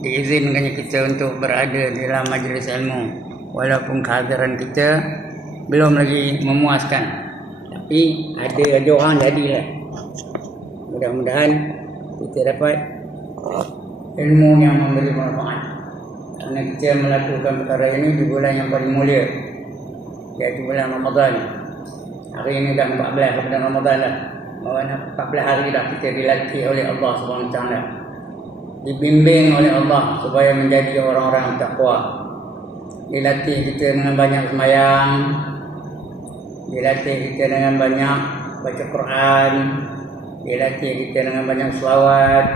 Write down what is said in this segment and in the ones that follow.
diizinkannya kita untuk berada di dalam majlis ilmu walaupun kehadiran kita belum lagi memuaskan, tapi ada orang jadilah. Mudah-mudahan kita dapat ilmu yang memberi manfaat, kerana kita melakukan perkara ini di bulan yang paling mulia, iaitu bulan Ramadan. Hari ini dah 14 kepada Ramadan lah. Maksudnya 14 hari dah kita dilatih oleh Allah SWT, dibimbing oleh Allah supaya menjadi orang-orang takwa. Dilatih kita dengan banyak sembahyang, dilatih kita dengan banyak baca Quran, dilatih kita dengan banyak selawat,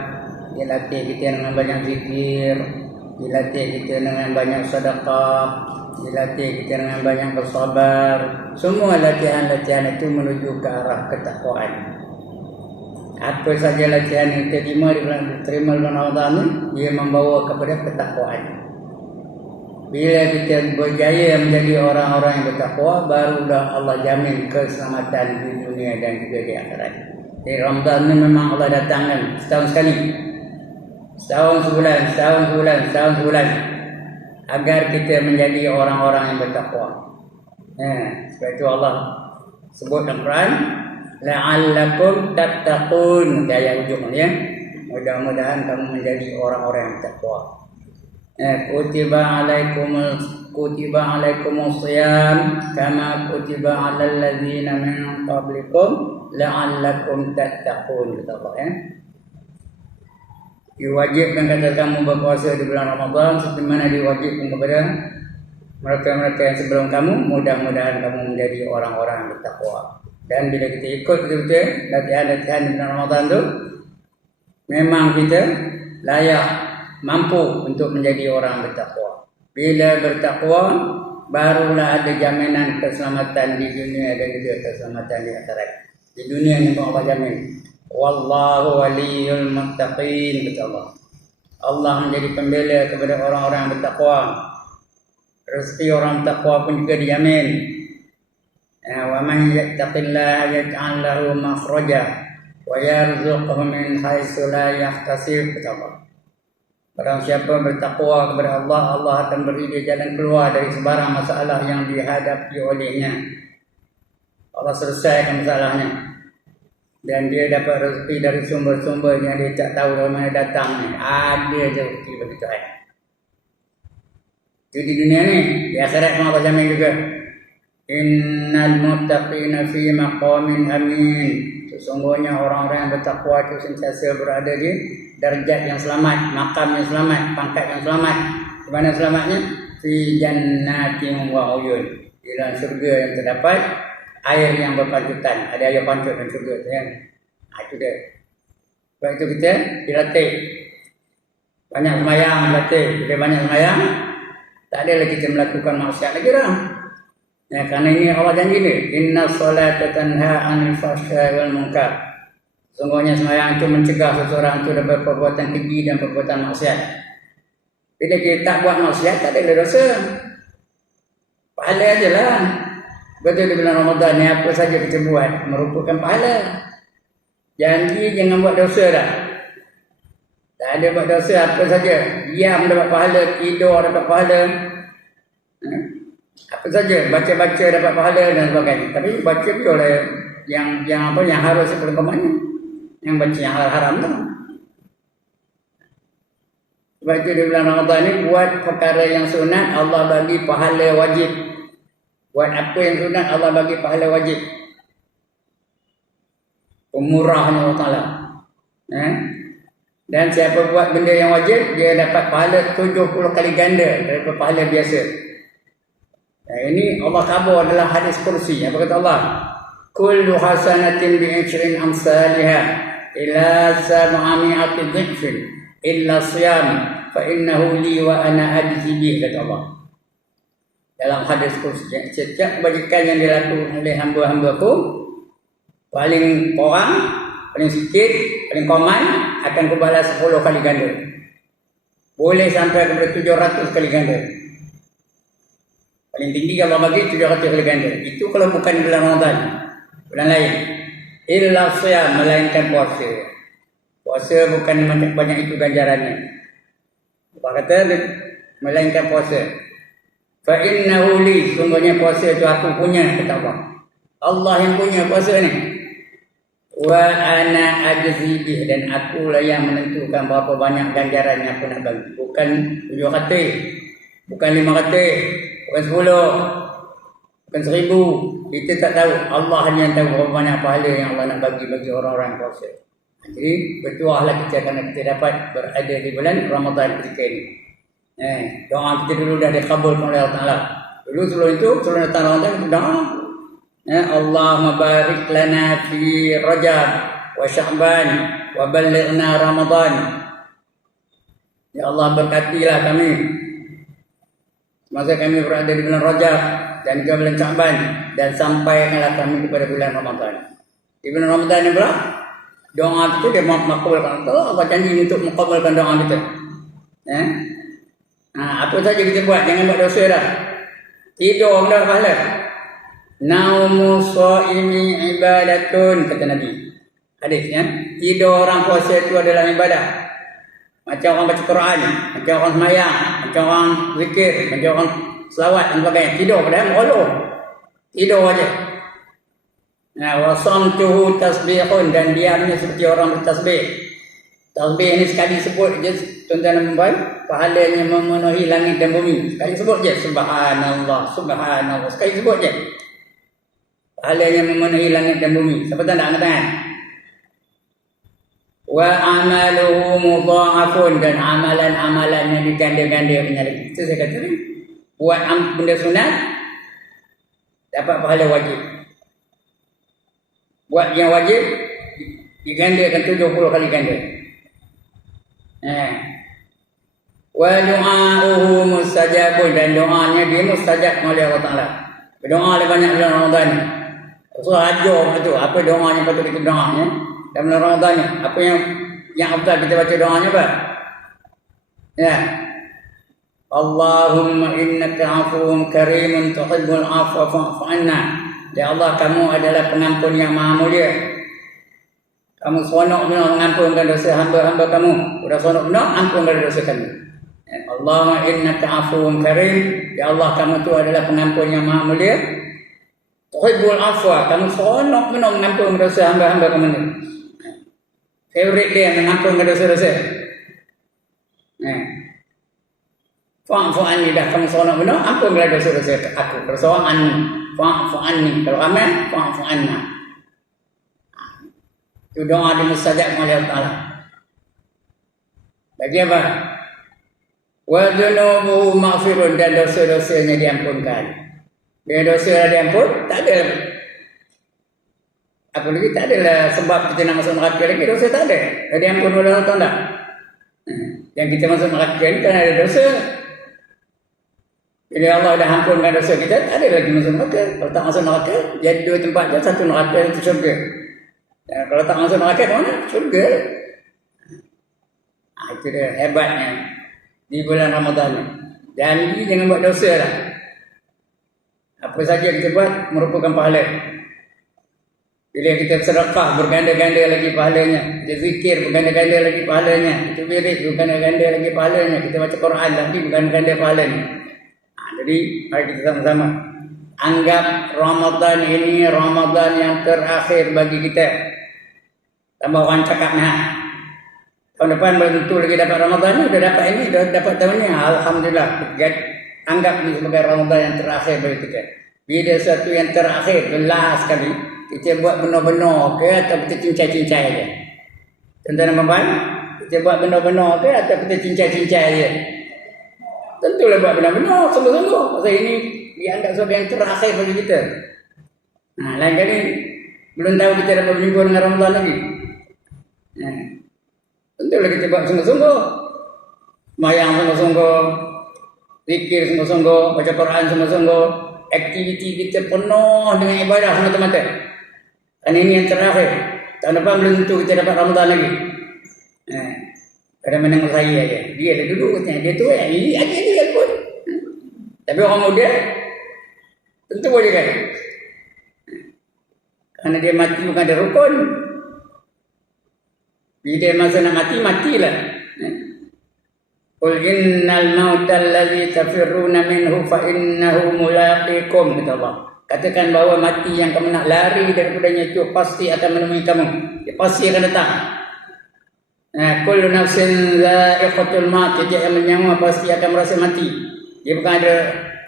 dilatih kita dengan banyak zikir, dilatih kita dengan banyak sedekah, dilatih kita dengan banyak bersabar. Semua latihan-latihan itu menuju ke arah ketakwaan. Apa saja latihan yang kita terima bulan Ramadan ini, dia membawa kepada ketakwaan. Bila kita berjaya menjadi orang-orang yang bertakwa, barulah Allah jamin keselamatan di dunia dan juga di akhirat. Di Ramadan ini memang Allah datangkan setahun sekali, setahun sebulan, agar kita menjadi orang-orang yang bertakwa. Sebab itu Allah sebut dalam Quran, la'allakum tattaqun, ayat ujung ya. Mudah-mudahan kamu menjadi orang-orang yang bertakwa. Kutiba alaikumus shiyam kama kutiba alal ladzina min qablikum la'allakum tattaqun, kata Allah ya. Diwajibkan kata kamu berpuasa di bulan Ramadan seperti mana diwajibkan kepada mereka-mereka yang sebelum kamu. Mudah-mudahan kamu menjadi orang-orang yang bertakwa. Dan bila kita ikut betul-betul latihan-latihan di bulan Ramadan tu, memang kita layak, mampu untuk menjadi orang bertakwa. Bila bertakwa, barulah ada jaminan keselamatan di dunia dan juga keselamatan di akhirat. Di dunia ni Allah jamin, wallahu waliyul muttaqin, kata Allah. Allah menjadi pembela kepada orang-orang yang bertakwa. Rezeki orang bertakwa pun juga dijamin. Wa man yattaqillaha yaj'al lahu makhraja wa yarzuqhu min haitsu la yahtasib, kata Allah. Barang siapa bertakwa kepada Allah, Allah akan beri dia jalan keluar dari sebarang masalah yang dihadapi olehnya. Allah selesaikan masalahnya, dan dia dapat rezeki dari sumber-sumber yang dia tak tahu dari mana datang. Ada je rezeki bagi Tuhan. Jadi di dunia ni, di akhirat pun Allah jamin juga. Innal muttaqina fi maqamin amin. Sesungguhnya orang-orang yang bertakwa itu sentiasa berada di darjat yang selamat, makam yang selamat, pangkat yang selamat. Di mana selamatnya? Fi jannatin wa uyun. Di dalam surga yang terdapat air yang berpancutan. Ada air pancut dalam surga tu kan. Itu dia. Sebab itu kita dilatih. Banyak sembahyang dilatih. Bila banyak sembahyang, tak ada lagi kita melakukan maksiat lagi dah. Kerana ini Allah janji ni, inna solata tanha anil fahsya'i wal munkar. Sungguhnya sembahyang itu mencegah seseorang itu daripada perbuatan keji dan perbuatan maksiat. Bila kita tak buat maksiat, tak ada dosa. Pahala ajalah. Betul di bulan Ramadan ni, apa saja kita buat merupakan pahala. Janji jangan buat dosa dah. Tak ada buat dosa, apa saja. Diam dapat pahala, tidur dapat pahala. Apa saja, baca-baca dapat pahala dan sebagainya. Tapi baca pun oleh yang harus sebelum kemana. Yang baca yang haram tu. Sebab itu di bulan Ramadan ni, buat perkara yang sunat, Allah bagi pahala wajib. Buat apa yang sunat, Allah bagi pahala wajib. Pemurahnya Allah Ta'ala. Dan siapa buat benda yang wajib, dia dapat pahala 70 kali ganda daripada pahala biasa. Ini Allah khabar dalam hadis kursi. Apa kata Allah? Kullu hasanatin bi'ishrin amsalihha ila sab'ami'ati dhikfin illa siyam fa innahu li wa ana ajzi bih, kata Allah. Dalam hadis kursi, setiap kebajikan yang dilakukan oleh hamba-hambaku, paling kurang, paling sikit, paling koman, akan kubalas 10 kali ganda. Boleh sampai kepada 700 kali ganda. Paling tinggi kalau bagi 700 kali ganda. Itu kalau bukan bulan Ramadan. Bulan lain. Illa siyam, melainkan puasa. Puasa bukan banyak itu ganjarannya. Allah kata melainkan puasa. Fa innahu li, sungguhnya puasa itu aku punya, kata Allah. Allah yang punya puasa ni. Wa ana ajzi bih, dan akulah yang menentukan berapa banyak ganjaran yang aku nak bagi. Bukan 7 kata, bukan 5 kata, bukan 10, bukan 1000. Kita tak tahu. Allah hanya yang tahu berapa banyak pahala yang Allah nak bagi orang-orang puasa. Jadi bertuahlah kita kerana kita dapat berada di bulan Ramadan ketika ini. Doa kita dulu dah dikabulkan oleh Allah Ta'ala. Dulu sebelum itu, sebelum datang Ramadan, kita doa. Allahumma barik lana fi Rajab wa Sya'ban wa ballighna Ramadan. Ya Allah, berkatilah kami semasa kami berada di bulan Rajab dan juga bulan Sya'ban, dan sampaikanlah kami kepada bulan Ramadan. Di bulan Ramadan ni pula doa kita dia makbulkan. Allah janji untuk makbulkan doa kita. Apa saja kita buat, jangan buat dosa dah. Tidur dah pahala. Naumu shaimi ibadatun, kata Nabi. Hadis ya. Tidur orang puasa itu adalah ibadah. Macam orang baca Quran, macam orang sembahyang, macam orang zikir, macam orang selawat dan sebagainya. Tidur padahal mengeluh. Tidur aja. Wa samtuhu tasbihun, dan diamnya seperti orang bertasbih. Tasbih ni sekali sebut je, tuan-tuan dan puan, pahalanya memenuhi langit dan bumi. Sekali sebut je, subhanallah, subhanallah. Sekali sebut je, pahalanya memenuhi langit dan bumi. Siapa tak nak angkat tangan? Wa amaluhu mudha'afun, dan amalan-amalannya diganda-ganda punya lagi. Itu saya kata ni, buat benda sunat dapat pahala wajib. Buat yang wajib digandakan 70 kali ganda. Wa du'a'uhu mustajabun, dan doanya dia mustajab oleh Allah Ta'ala. Berdoa oleh banyak bulan Ramadan. So ajar betul apa doanya patut kita doanya dalam bulan Ramadan ni. Apa yang afdal kita baca doanya apa? Ya. Allahumma innaka 'afuwun karimun tuhibbul 'afwa fa'fu 'anna. Ya Allah, kamu adalah pengampun yang maha mulia. Kamu seronok benar mengampunkan dosa hamba-hamba kamu. Sudah seronok benar, ampunkan dosa kami. Allahumma innaka 'afuwun karim. Ya Allah, kamu tu adalah pengampun yang maha mulia. Tuhibbul 'afwa, kamu seronok benar mengampunkan dosa hamba-hamba kamu ni. Favorite dia mengampunkan dosa-dosa. Fa'fu anni, dah kamu seronok benar, ampunkan dosa-dosa aku. Bersoal anni. Fa'fu anni. Kalau ramai, fa'fu anna. Itu doa di mustajab oleh Allah Ta'ala. Bagi apa? Wa dhunubuhu maghfirun, dan dosa-dosanya diampunkan. Bila dosa diampun, tak ada. Apa lagi? Tak adalah sebab kita nak masuk neraka lagi. Dosa tak ada. Dah diampun oleh Allah Ta'ala. Yang kita masuk neraka ni kan ada dosa. Bila Allah dah ampunkan dosa kita, tak ada lagi masuk neraka. Kalau tak masuk neraka, jadi 2 tempat je. Satu neraka, satu syurga. Dan kalau tak masuk neraka, ke mana? Syurga. Itu dia hebatnya di bulan Ramadan ni. Jangan buat dosa lah. Apa saja kita buat merupakan pahala. Bila kita sedekah, berganda-ganda lagi pahalanya. Kita zikir, berganda-ganda lagi pahalanya. Kita wirid, berganda-ganda lagi pahalanya. Kita baca Quran, lagi berganda-ganda pahalanya. Jadi mari kita sama-sama anggap Ramadan ini Ramadan yang terakhir bagi kita. Tambah orang cakap tahun depan belum tentu lagi dapat Ramadan ni. Dah dapat ini, dah dapat tahun ni, alhamdulillah. Anggap ini sebagai Ramadan yang terakhir bagi kita. Bila sesuatu yang terakhir, last sekali, kita buat benar-benar ke atau kita cincai-cincai aja? Tuan-tuan dan puan, kita buat benar-benar ke atau kita cincai-cincai aja? Tentulah buat benar-benar, sungguh-sungguh. Pasal ini dianggap sebagai yang terakhir bagi kita. Lain kali belum tahu kita dapat berjumpa dengan Ramadan lagi. Tentulah kita buat sungguh-sungguh. Sembahyang sungguh-sungguh, zikir sungguh-sungguh, baca Quran sungguh-sungguh. Aktiviti kita penuh dengan ibadah semata-mata. Dan ini yang terakhir. Tahun depan belum tentu kita dapat Ramadan lagi. Kadang-kadang saya aja. Dia ada duduk katanya. Dia tu dia pun. Tapi orang muda tentu boleh kan. Karena dia mati bukan ada rukun. Bila dia masa nak mati, matilah. Qul innal mauta allazi tafirruna minhu fa innahu mulaqikum, kata Allah. Katakan bahawa mati yang kamu nak lari daripadanya itu pasti akan menemui kamu. Dia pasti akan datang. Kullu nafsin dha'iqatul maut, setiap yang bernyawa pasti akan merasa mati. Dia bukan ada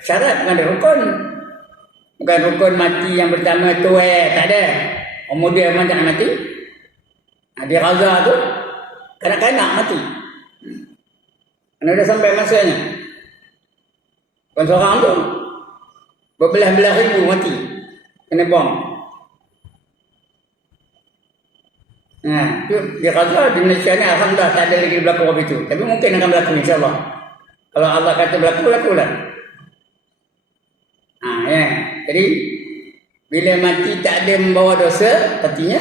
syarat, bukan ada rukun. Bukan rukun mati yang pertama tu tak ada. Umur dia memang tak mati. Dia Gaza tu kanak-kanak mati. Kerana dah sampai masanya. Bukan seorang tu, berbelah-belah ribu mati kena bom. Di Gaza, di Malaysia ni alhamdulillah tak ada lagi berlaku apa itu. Tapi mungkin akan berlaku insya-Allah. Kalau Allah kata berlaku, berlakulah. Jadi bila mati tak ada membawa dosa, artinya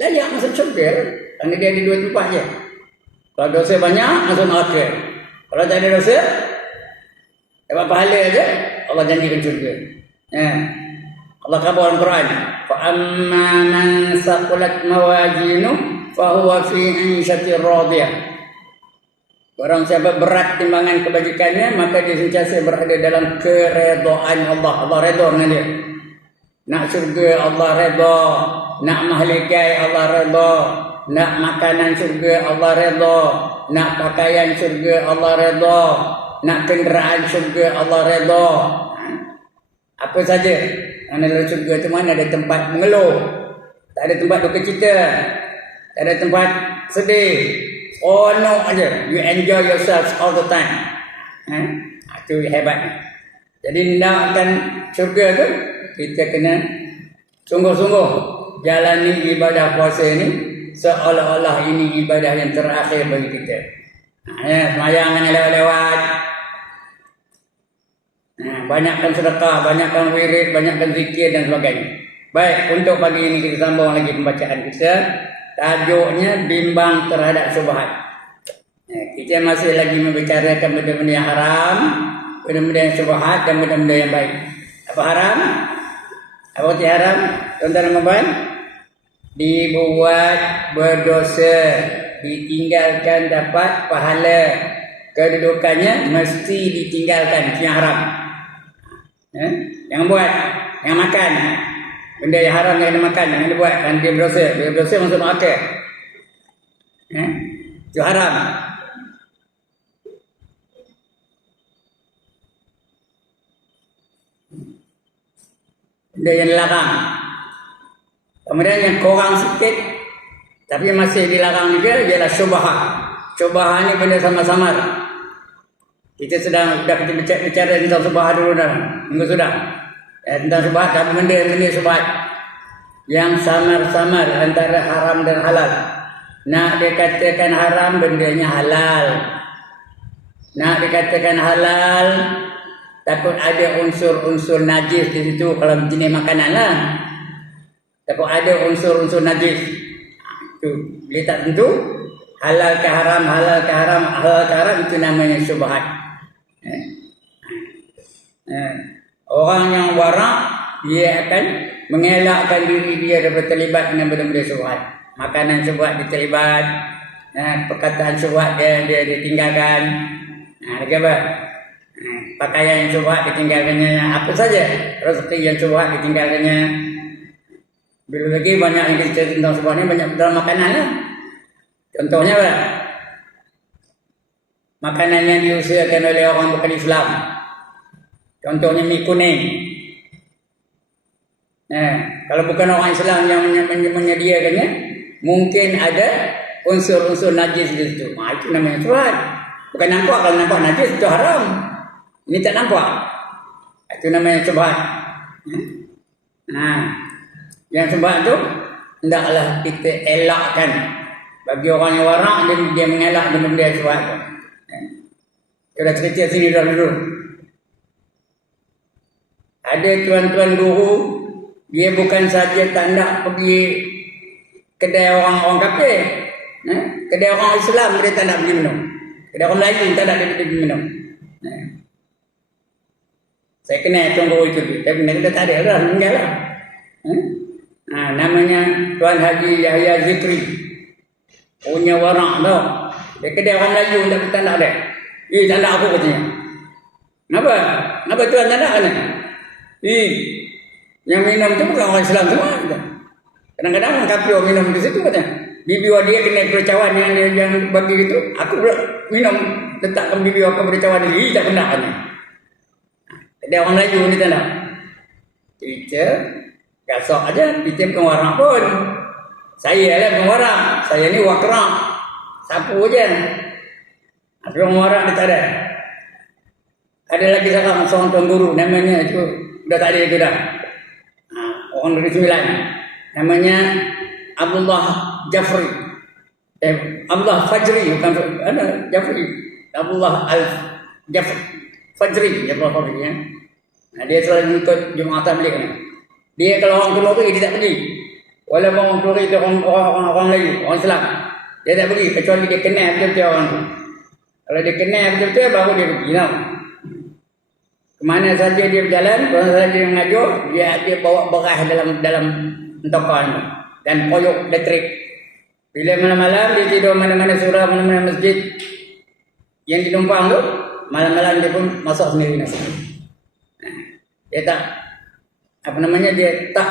layak masuk syurga. Kerana dia ada dua tempat je. Kalau dosa banyak, masuk neraka. Kalau tak ada dosa, dapat pahala aja, Allah janjikan syurga. Allah kata dalam Quran, fa amma man saqulat mawazinu fa huwa fi 'ishatir radiyah. Barang siapa berat timbangan kebajikannya, maka dia sentiasa berada dalam keredaan Allah. Allah redha dengan dia. Nak syurga Allah redha, nak mahligai Allah redha, nak makanan syurga Allah redha, nak pakaian syurga Allah redha, nak kenderaan syurga Allah redha. Apa saja. Kerana dalam syurga tu mana ada tempat mengeluh, tak ada tempat duka cita, tak ada tempat sedih. Oh no aja, you enjoy yourself all the time. Itu hebatnya. Jadi nakkan syurga tu, kita kena sungguh-sungguh jalani ibadah puasa ini seolah-olah ini ibadah yang terakhir bagi kita. Semayang yang lewat-lewat. Banyakkan sedekah, banyakkan wirid, banyakkan zikir dan sebagainya. Baik, untuk pagi ini kita sambung lagi pembacaan kita. Tajuknya bimbang terhadap syubhat. Kita masih lagi membicarakan benda-benda yang haram, benda-benda yang syubhat dan benda-benda yang baik. Apa haram? Apa arti haram? Tuan-tuan Ramadan, dibuat berdosa, ditinggalkan dapat pahala. Kedudukannya mesti ditinggalkan, itu yang haram. Yang buat, yang makan benda yang haram yang kena makan, jangan dibuat, kan dia berdosa. Dia berdosa masuk neraka. Itu haram. Benda yang dilarang. Kemudian yang kurang sikit tapi masih dilarang juga ialah syubhat. Syubhat ni benda samar-samar. Kita sedang kita bicara tentang syubhat dulu dah. Minggu sudah. Tentang syubhat, apa benda syubhat yang samar-samar antara haram dan halal. Nak dikatakan haram, bendanya halal. Nak dikatakan halal, takut ada unsur-unsur najis di situ kalau jenis makanan lah. Takut ada unsur-unsur najis. Itu bila tak tentu, halal ke haram, halal ke haram, halal ke haram, itu namanya syubhat. Orang yang warak, dia akan mengelakkan diri dia daripada terlibat dengan benda-benda syubhat. Makanan syubhat dia terlibat, perkataan syubhat dia tinggalkan. Lagi apa? Pakaian yang syubhat ditinggalkannya, apa saja. Rezeki yang syubhat ditinggalkannya. Bila lagi banyak yang kita cerita tentang syubhat ni, banyak dalam makanan lah. Contohnya apa? Makanan yang diusahakan oleh orang bukan Islam. Contohnya mie kuning. Kalau bukan orang Islam yang menyediakannya, mungkin ada unsur-unsur najis di situ. Itu namanya syubhat. Bukan nampak, kalau nampak najis itu haram. Ini tak nampak. Itu namanya syubhat. Yang syubhat itu hendaklah kita elakkan. Bagi orang yang warak, dia mengelak benda-benda syubhat itu. Kita cerita sini dulu. Ada tuan-tuan guru, dia bukan saja tak nak pergi kedai orang kafir, kedai orang Islam dia tak nak pergi minum, kedai orang Melayu tak nak dia pergi minum. Saya kenal tuan guru itu, tapi kita tak ada lah, meninggal lah. Namanya Tuan Haji Yahya Zikri, punya warak tau. Dia kedai orang Melayu tak nak dia. Tanda aku katanya. Kenapa? Kenapa Tuhan tanda kan? Yang minum itu bukan orang Islam semua. Kadang-kadang orang kafir minum di situ katanya. Bibi dia kena percawan yang bagi itu. Aku minum letakkan bibi aku percawan ini. Tak kena katanya. Ada orang Melayu ni tanda. Kita gasok aja. Kita bukan warna pun. Saya lah bukan warna. Saya ni wakra. Sapu aja. Ada orang warna dia tak ada. Ada lagi seorang tuan guru namanya itu dah tak ada itu dah. Orang dari Sembilan namanya Abdullah Jafri. Abdullah Fajri bukan ada Jafri. Abdullah Al Jafri Fajri Abdullah Fajri ya. Nah, dia selalu ikut Jumaat Tabligh ni. Dia kalau orang keluar dia tak pergi. Walaupun orang keluar itu orang Melayu, orang Islam, dia tak pergi kecuali dia kenal betul-betul orang tu. Kalau dia kenal betul-betul baru dia pergi tau. Kemana saja dia berjalan, kemana saja dia mengajar, dia bawa beras dalam entokkan dan koyok elektrik. Bila malam-malam dia tidur mana-mana surau, mana-mana masjid yang dinumpang tu, malam-malam dia pun masak sendiri nasi. Dia tak dia tak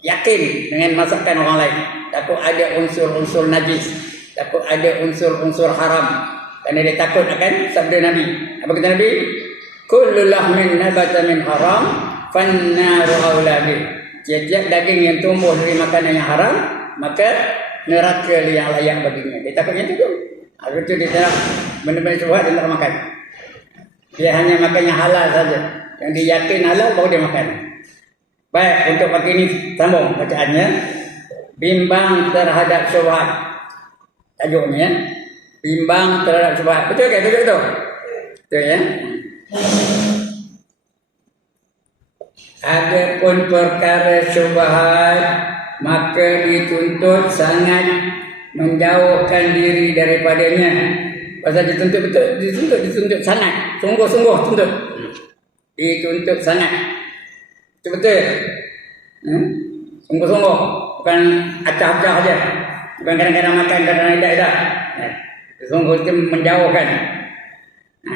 yakin dengan masakan orang lain. Takut ada unsur-unsur najis, takut ada unsur-unsur haram. Kerana dia takut akan sabda Nabi. Apa kata Nabi? Kullu lahmin nabata min haram fannaru aula bih. Tiap-tiap daging yang tumbuh dari makanan yang haram, maka neraka yang layak baginya. Dia takutnya itu tu. Habis itu dia tak benda-benda syubhat dia tak makan. Dia hanya makan yang halal saja. Yang dia yakin halal baru dia makan. Baik, untuk pagi ini sambung bacaannya. Bimbang terhadap syubhat. Tajuknya bimbang terhadap syubhat. Betul ke tajuk tu? Betul ya? Adapun perkara syubhat, maka dituntut sangat menjauhkan diri daripadanya. Pasal dituntut betul, dituntut sangat, sungguh-sungguh tuntut. Dituntut sangat. Betul. Sungguh-sungguh, bukan acah-acah saja. Bukan kadang-kadang makan, kadang-kadang tidak. Sungguh itu menjauhkan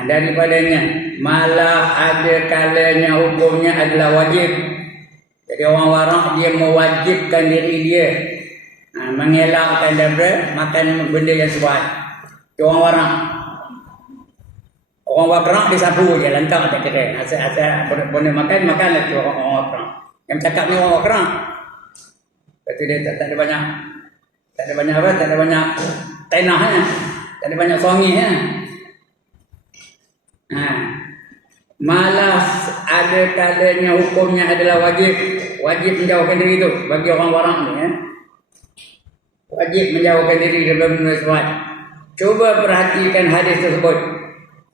daripadanya. Malah ada kalanya hukumnya adalah wajib. Jadi orang warak dia mewajibkan diri dia mengelakkan daripada makan benda yang syubhat. Itu orang warak. Orang warak disapu je lantak tak kira. Asal benda makan itu orang warak. Yang cakap ni orang warak. Lepas tu dia tak ada banyak. Tak ada banyak apa? Tak ada banyak tenahnya. Tak ada banyak suaminya. Malah ada kalanya hukumnya adalah wajib. Wajib menjauhkan diri itu bagi orang warak ni ya. Wajib menjauhkan diri daripada benda syubhat. Cuba perhatikan hadis tersebut.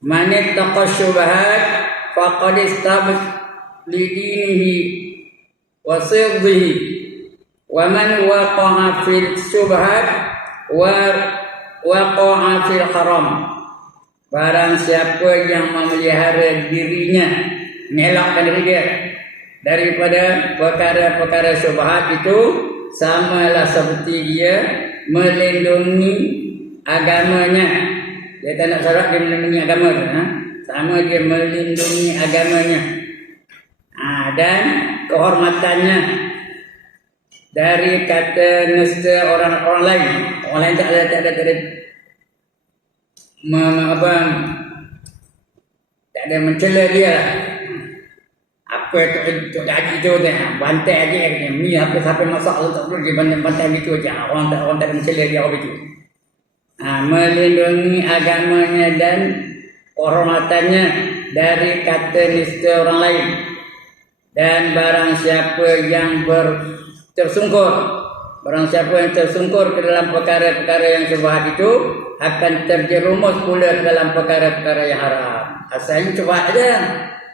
Man ittaqa syubhat faqad istabad li dinihi wa sirrihi wa man waqa'a fil syubhat wa waqa'a fil haram. Barang siapa yang memelihara dirinya, mengelakkan diri dia daripada perkara-perkara syubhat itu, samalah seperti dia melindungi agamanya. Dia tak nak syarat dia melindungi agama tu, sama dia melindungi agamanya dan kehormatannya dari kata nista orang lain. Orang lain tak ada tak ada mencela dia lah. Apa tu haji tu bantai aja ni apa sampai masak tu tak perlu dia bantai gitu aja. Orang tak ada mencela dia apa itu. Melindungi agamanya dan kehormatannya dari kata nista orang lain. Dan barang siapa yang tersungkur ke dalam perkara-perkara yang syubhat itu akan terjerumus pula dalam perkara-perkara yang haram. Asalnya syubhat aja.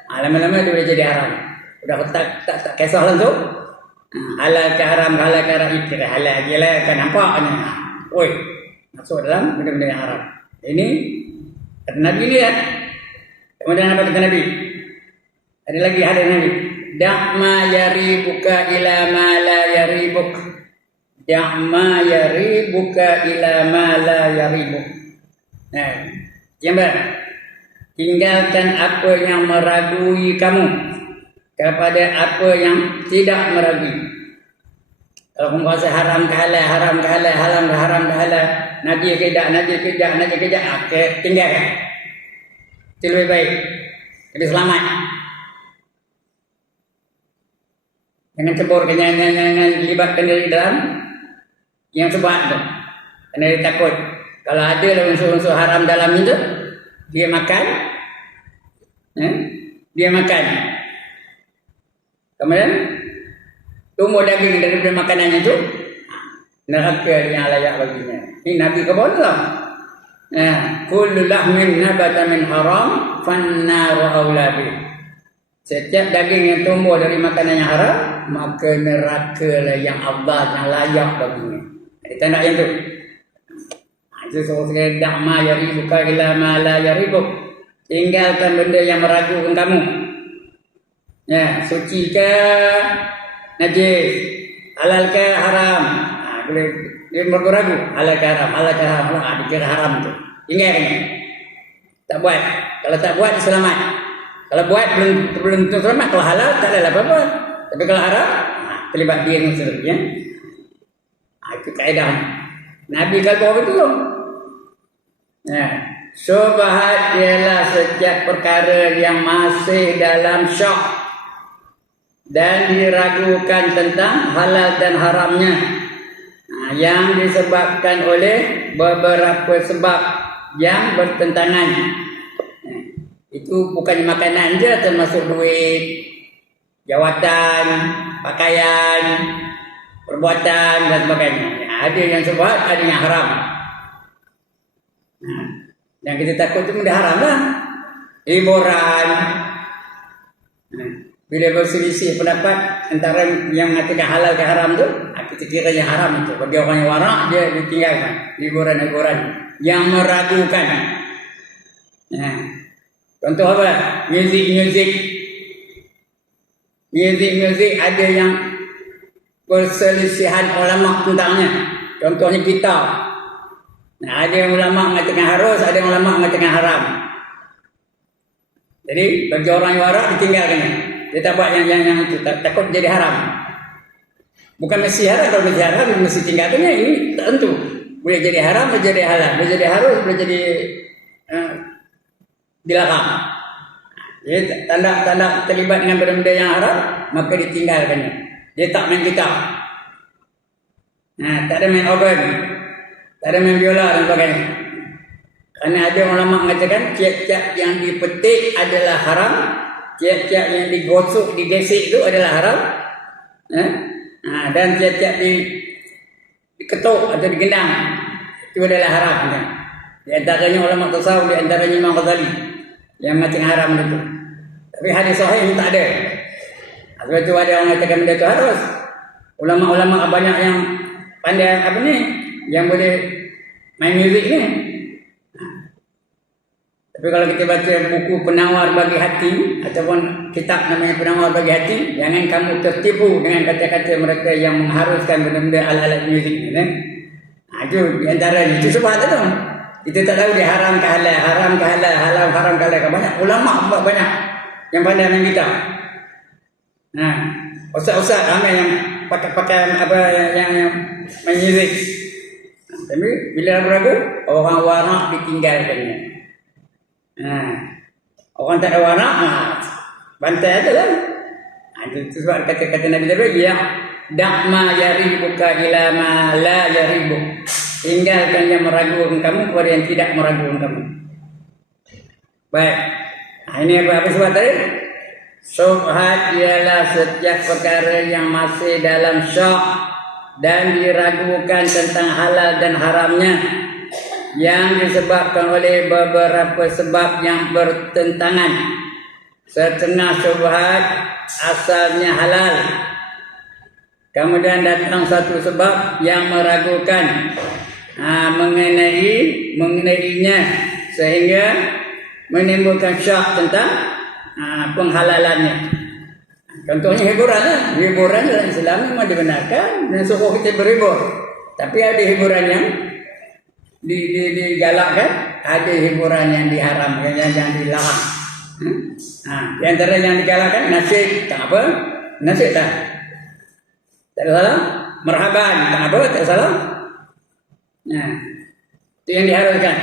Lama-lama dia boleh jadi haram. Sudah tak kisah langsung. Halal ke haram, halal ke haram, kira halal je lah kan nampak ni. Oi, masuk dalam benda-benda yang haram. Ini kata Nabi ni kan. Kemudian apa kata Nabi? Ada lagi hadis Nabi. Da'ma yaribuka ila ma la yaribuk. Da'ma yaribuka ila ma la yaribuk. Yang ber, tinggalkan apa yang meragui kamu kepada apa yang tidak meragui. Kalau kamu rasa haram ke halal, haram ke halal, haram ke haram ke halal, Nabi kejak, tinggalkan. Itu lebih baik, lebih selamat. Jangan cebur, jangan libatkan diri dalam yang sebab tu. Kerana dia takut kalau ada unsur-unsur haram dalam itu, dia makan, kemudian tumbuh daging daripada makanannya itu, neraka yang layak baginya. Ini Nabi kebun lah. Kullu lahmin nabata min haram fannaru awla bih. Setiap daging yang tumbuh dari makanan yang haram, maka neraka lah yang afdal, yang layak baginya. Kita nak yang tu. Itu sekali da'ma yaribuka ila ma la yaribuk. Tinggalkan benda yang meragukan kamu. Suci ke najis, halal ke haram. Boleh dia ragu-ragu, halal ke haram, dikira haram tu. Tinggalkan. Tak buat. Kalau tak buat selamat. Kalau buat belum tentu selamat. Kalau halal tak ada apa-apa. Tapi kalau haram, terlibat dia dengan sendiri. Ya? Itu kaedah. Nabi kata betul. Syubhat ialah setiap perkara yang masih dalam syak dan diragukan tentang halal dan haramnya, yang disebabkan oleh beberapa sebab yang bertentangan. Itu bukan makanan je, termasuk duit, jawatan, pakaian, perbuatan dan sebagainya. Ada yang sebab, ada yang haram. Yang kita takut itu benda haram lah. Hiburan. Bila berselisih pendapat antara yang mengatakan halal ke haram tu, kita kira yang haram itu. Bagi orang yang warak, dia ditinggalkan. Hiburan-hiburan yang meragukan. Contoh apa? Muzik ada yang perselisihan ulama tentangnya. Contohnya kitab. Ada yang ulama mengatakan harus, ada yang ulama mengatakan haram. Jadi bagi orang yang warak ditinggalkan. Dia tak buat yang itu, takut jadi haram. Bukan mesti haram, kalau mesti haram dia mesti tinggalkannya. Ini tak tentu. Boleh jadi haram, boleh jadi halal, boleh jadi harus, boleh jadi dilarang. Jadi tanda terlibat dengan benda-benda yang haram, maka ditinggalkannya. Dia tak main kitab. Tak ada main organ, tak ada main biola dan sebagainya. Kerana ada ulama mengatakan tiap-tiap yang dipetik adalah haram, tiap-tiap yang digosok, digesek itu adalah haram, dan tiap-tiap diketuk atau digendang itu adalah haram. Di antaranya ulama tasawuf, di antaranya Imam Ghazali yang mengatakan haram itu. Tapi hadis sahih tak ada. Sebab itu ada orang mengatakan benda itu harus. Ulama-ulama banyak yang pandai yang boleh main muzik ni. Tapi kalau kita baca buku penawar bagi hati ataupun kitab namanya penawar bagi hati, jangan kamu tertipu dengan kata-kata mereka yang mengharuskan benda-benda alat-alat muzik ni. Itu di antara itu sebab tu. Kita tak tahu dia haram ke halal, haram ke halal, haram ke halal. Banyak ulama banyak yang pandai main kitab. Ustaz-ustaz ramai yang pakai apa yang main muzik. Tapi bila ragu, orang warak ditinggalkannya. Orang tak ada warak, bantai aja lah. Itu sebab kata-kata Nabi tadi, ya da'ma yaribuka ila ma la yaribuk. Tinggalkan yang meragukan kamu kepada yang tidak meragukan kamu. Baik. Ini apa sebab tadi? Syubhat ialah setiap perkara yang masih dalam syak dan diragukan tentang halal dan haramnya, yang disebabkan oleh beberapa sebab yang bertentangan. Setengah syubhat asalnya halal, kemudian datang satu sebab yang meragukan mengenainya, sehingga menimbulkan syak tentang penghalalannya. Contohnya hiburan lah. Hiburan dalam Islam memang dibenarkan dan suruh kita berhibur. Tapi ada hiburan yang digalakkan, ada hiburan yang diharam, yang dilarang. Di antara yang digalakkan nasyid, tak apa? Nasyid tak? Tak ada salah? Marhaban, tak apa? Tak salah? Itu yang diharuskan.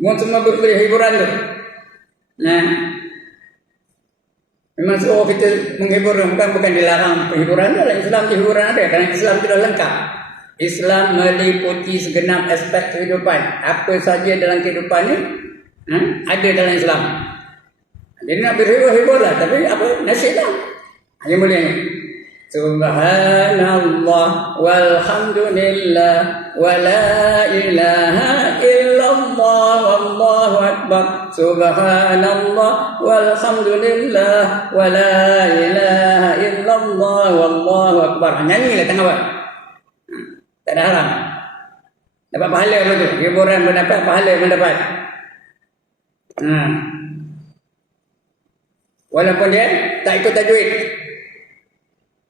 Semua berberi hiburan tu. Memang kita menghibur, bukan dilarang hiburan. Dalam Islam hiburan ada, kerana Islam sudah lengkap. Islam meliputi segenap aspek kehidupan. Apa saja dalam kehidupan ni ada dalam Islam. Jadi nak berhibur-hiburlah, tapi apa? Nasyid lah. Yang boleh ni. Subhanallah walhamdulillah wa la ilaha illallah wallahu akbar. Subhanallah walhamdulillah wa la ilaha illallah wallahu akbar. Nyanyilah tengah apa? Tak ada haram. Dapat pahala apa tu? Hiburan mendapat, pahala mendapat. Walaupun dia tak ikut tajwid.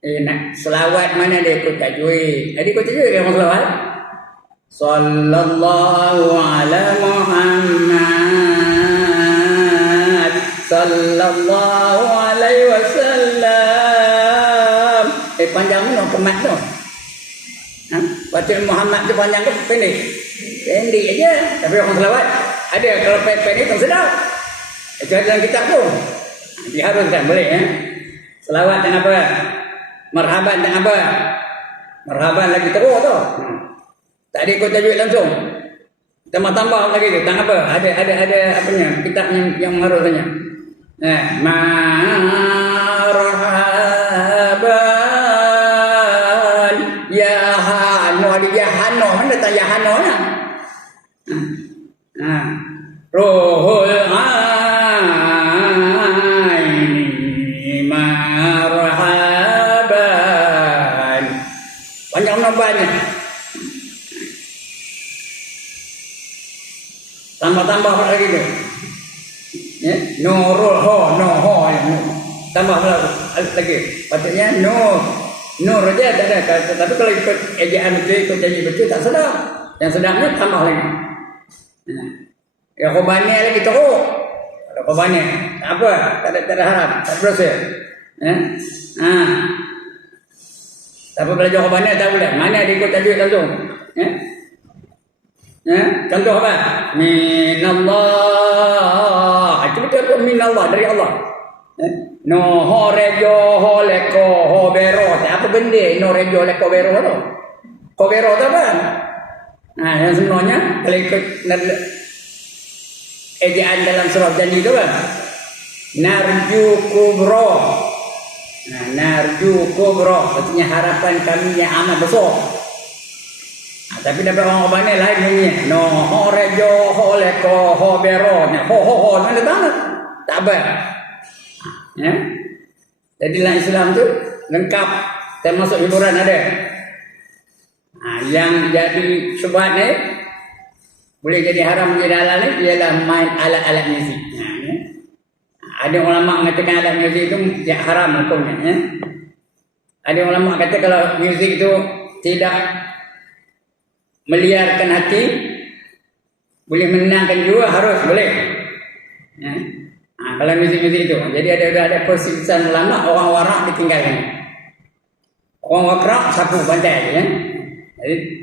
Nak selawat mana dia ikut tajwid. Jadi ikut tajwid kan orang selawat. Sallallahu ala Muhammad sallallahu alaihi wasallam. Panjang mana kemat tu? Baca Muhammad tu panjang ke pendek? Pendek aja. Tapi orang selawat ada kalau pendek tak sedap. Itu ada dalam kitab tu. Diharuskan boleh ya. Selawat dan apa? Marhaban dan apa? Marhaban lagi teruk tu. Tak ada ikut tajwid langsung. Tambah-tambah lagi tu. Tak apa? Ada apanya? Kitab yang harusnya. Marhaban ya hano, ada ya hano. Mana datang ya hano nya? Rohul banyak. Tambah-tambah lagi tu. Ya, nurul ho, no ho. Tambah lagi. Patutnya nur aja tak ada. Tapi kalau ikut ejaan betul, ikut janji betul tak sedap. Yang sedapnya tambah lagi. Ya khobannya lagi teruk. Ada khobannya. Apa? Tak ada haram, tak berdosa. Tapi belajar khabarnya tak boleh. Mana dia ikut tajwid langsung? Contoh apa? Minallah. Itu betul pun minallah dari Allah. No ho rejo ho leko ho bero. Apa benda no rejo leko bero tu? Ko bero tu apa? Yang sebenarnya kalau ikut ejaan dalam surah janji tu kan? Narju kubro. Narju kubro, maksudnya harapan kami yang amat besar. Tapi dapat orang Obanai lain bunyi. No ho rejo ho leko ho bero. Ho mana banget? Tak apa. Ya. Jadi dalam Islam tu lengkap, termasuk hiburan ada. Yang jadi syubhat ni boleh jadi haram, menjadi halal ni ialah main alat-alat muzik. Ada ulama mengatakan alat muzik itu tidak haram hukumnya. Ada ulama kata kalau muzik itu tidak meliarkan hati, boleh menenangkan jiwa, harus boleh. Kalau muzik-muzik itu, jadi ada persisahan ulama, orang warak ditinggalkan, orang wakrak sapu pantai ya.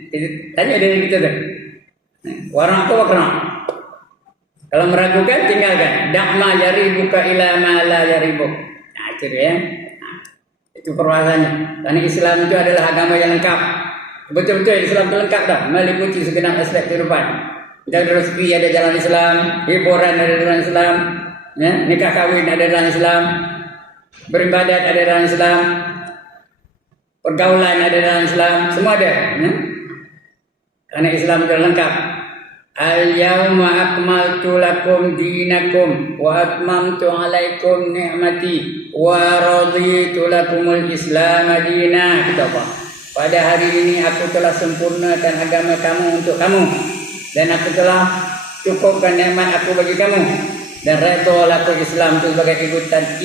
Jadi tanya dari kita tu, warak atau wakrak? Kalau meragukan, tinggalkan. Dakma yaribuka ila ma la yaribuk. Itu dia. Itu perwakilannya. Karena Islam itu adalah agama yang lengkap. Betul-betul Islam itu lengkap dah. Meliputi segenap aspek kehidupan. Kita ada rezeki ada dalam Islam. Hiburan ada dalam Islam. Ya? Nikah kahwin ada dalam Islam. Beribadat ada dalam Islam. Pergaulan ada dalam Islam. Semua ada. Ya? Karena Islam itu lengkap. Al-yawma akmaltu lakum dinakum wa atmamtu alaikum ni'mati wa raditu lakumul islam dina. Kata Allah, pada hari ini aku telah sempurnakan agama kamu untuk kamu, dan aku telah cukupkan nikmat aku bagi kamu, dan redha lakum Islam itu sebagai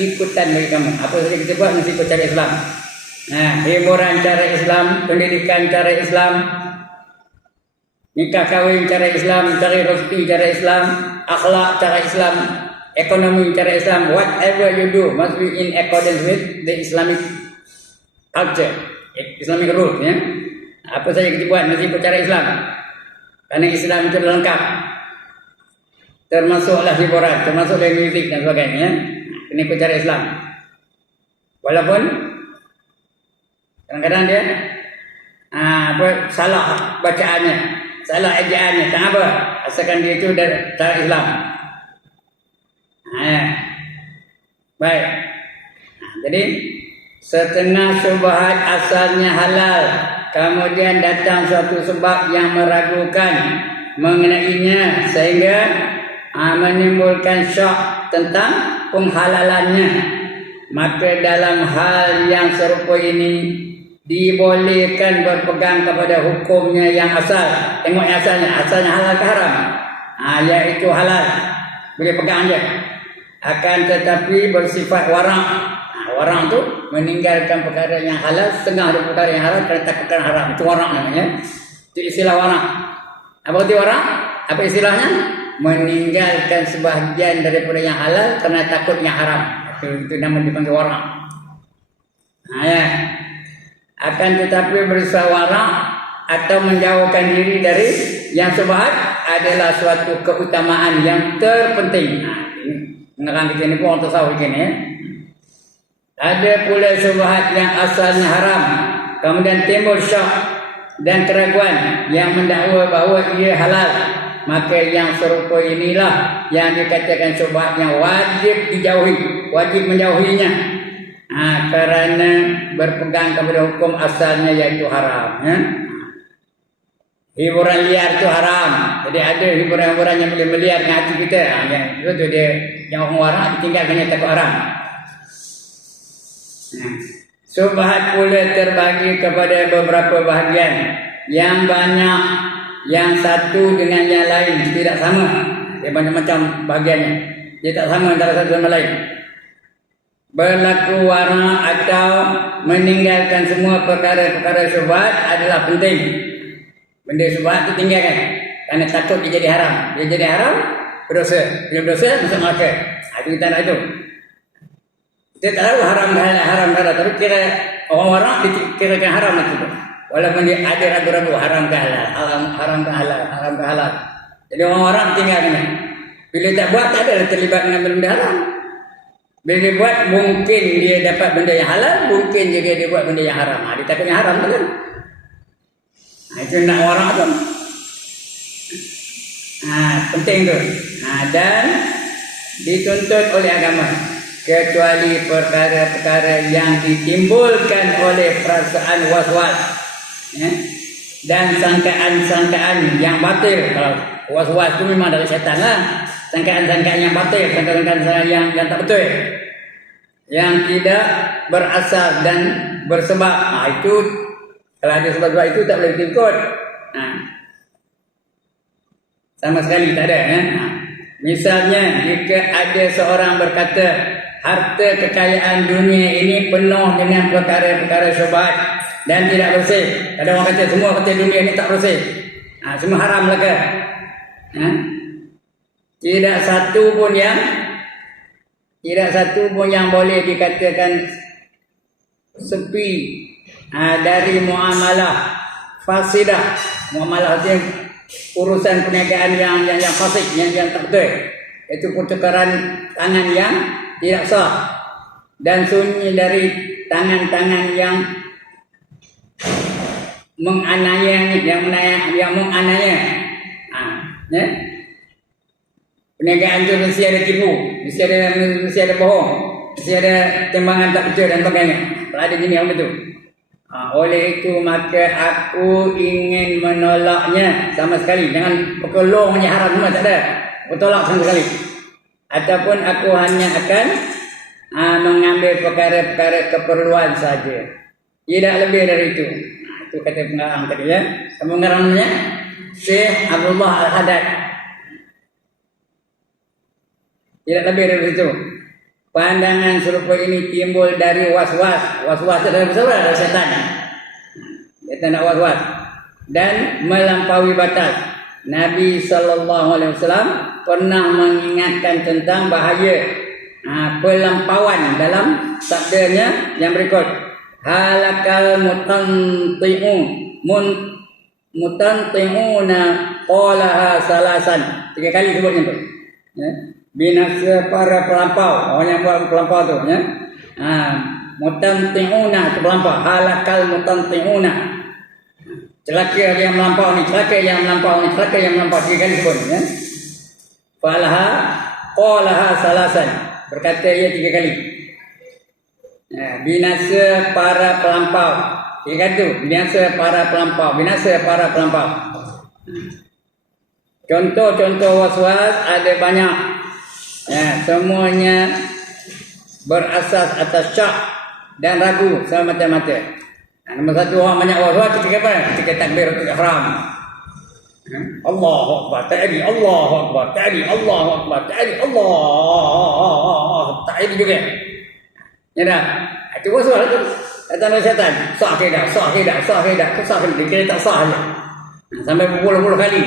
ikutan bagi kamu. Apa saja kita buat mesti ikut cara Islam. Hiburan cara Islam, pendidikan cara Islam, Nikah kahwin cara Islam, cari rezeki cara Islam, akhlak cara Islam, ekonomi cara Islam. Whatever you do must be in accordance with the Islamic culture, Islamic rules. Ya. Apa saja kita buat mesti cara Islam. Karena Islam itu lengkap. Termasuklah hiburan, termasuklah muzik dan sebagainya. Ini cara Islam. Walaupun kadang-kadang dia salah bacaannya, salah ejaannya, tak apa, asalkan dia itu dari cara Islam. Baik. Jadi setengah syubhat asalnya halal, kemudian datang suatu sebab yang meragukan mengenainya sehingga menimbulkan syak tentang penghalalannya, maka dalam hal yang serupa ini dibolehkan berpegang kepada hukumnya yang asal. Tengok yang asalnya halal ke haram, iaitu halal, boleh pegang je. Akan tetapi bersifat warak. Warak tu meninggalkan perkara yang halal, setengah dari perkara yang halal kerana takutkan haram. Itu warak namanya. Itu istilah warak. Apa arti warak? Apa istilahnya? Meninggalkan sebahagian daripada yang halal kerana takut yang haram. Itu nama dipanggil warak. Ya. Akan tetapi bersifat warak atau menjauhkan diri dari yang syubhat adalah suatu keutamaan yang terpenting. Menerang kita ni pun orang tasawuf begini ya. Ada pula syubhat yang asalnya haram, kemudian timbul syak dan keraguan yang mendakwa bahawa ia halal, maka yang serupa inilah yang dikatakan syubhat yang wajib dijauhi, wajib menjauhinya. Kerana berpegang kepada hukum asalnya iaitu haram. Ya? Hiburan liar itu haram. Jadi ada hiburan-hiburan yang boleh meliar dengan hati kita. Itu dia yang orang warak ditinggalkannya takut haram. Syubhat pula terbagi kepada beberapa bahagian yang banyak, yang satu dengan yang lain tidak sama. Dia macam-macam bahagiannya. Dia tak sama antara satu sama lain. Berlaku warak atau meninggalkan semua perkara-perkara syubhat adalah penting. Benda syubhat itu tinggalkan kerana takut dia jadi haram. Dia jadi haram, berdosa. Dia berdosa, masuk neraka. Itu kita nak itu. Kita tak tahu haram ke halal, tapi kira orang warak dikirakan haram itu. Walaupun dia ada ragu-ragu haram ke halal, haram ke halal. Jadi orang warak tinggalkan. Bila tak buat, tak ada terlibat dengan benda haram. Bila dia buat, mungkin dia dapat benda yang halal, mungkin juga dia buat benda yang haram. Dia takut yang haram kan? Itu nak orang tu. Penting tu. Dan dituntut oleh agama, kecuali perkara-perkara yang ditimbulkan oleh perasaan was-was, ya? Dan sangkaan-sangkaan yang batil. Kalau was-was tu memang dari syaitan lah. Sangkaan-sangkaan yang batil, sangkaan-sangkaan yang tak betul, yang tidak berasal dan bersebab. Itu kalau ada sebab-sebab itu tak boleh diikut. Sama sekali tak ada. Misalnya jika ada seorang berkata harta kekayaan dunia ini penuh dengan perkara-perkara syubhat dan tidak bersih. Ada orang kata semua harta dunia ini tak bersih. Semua haram belaka. Tidak satu pun yang boleh dikatakan sepi dari muamalah fasidah. Muamalah itu urusan perniagaan yang fasik, yang tak betul. Itu pertukaran tangan yang tidak sah, dan sunyi dari tangan-tangan yang menganiaya, yang menganiaya. Ya? Perniagaan itu mesti ada tipu, mesti ada bohong, mesti ada timbangan tak betul dan sebagainya. Kalau ada jenis apa tu. Oleh itu maka aku ingin menolaknya sama sekali. Jangan pekelong je haram semua, tak ada. Aku tolak sama sekali. Ataupun aku hanya akan mengambil perkara-perkara keperluan saja. Tidak lebih dari itu. Itu kata pengarang tadi ya. Pengarang namanya Syekh Abdullah Al-Haddad. Tidak lebih dari itu. Pandangan serupa ini timbul dari was-was. Was-was itu dari besar, dari setan. Dia tak nak was-was. dan melampaui batas. Nabi SAW pernah mengingatkan tentang bahaya pelampauan dalam sabdanya yang berikut. Halakal mutanti'una qalaha salasan. 3 kali sebutnya tu. Ya. Binasa para pelampau. Orang yang buat pelampau tu. Ya. Mutanti'una tu pelampau. Halakal mutanti'una. Celaka yang melampau ni, celaka yang melampau ni, celaka yang melampau. 3 kali sebut. Ya. Qalaha salasan. Berkata ia 3 kali. Binasa para pelampau. Dia kata binasa para pelampau. Binasa para pelampau. Contoh-contoh waswas ada banyak. Semuanya berasas atas syak dan ragu semata-mata. Nombor 1, orang banyak waswas ketika apa? Ketika takbiratul ihram. Allahu Akbar, ta'ali, Allahu Akbar, ta'ali, Allahu Akbar, ta'ali, Allah, ta'ali juga. Ya dah. Itu waswas tu. Datang dari syaitan. Sah ke dah, sah ke dah, sah ke dah, sah ke dah. Dia kira tak sah je. Sampai berpuluh-puluh kali.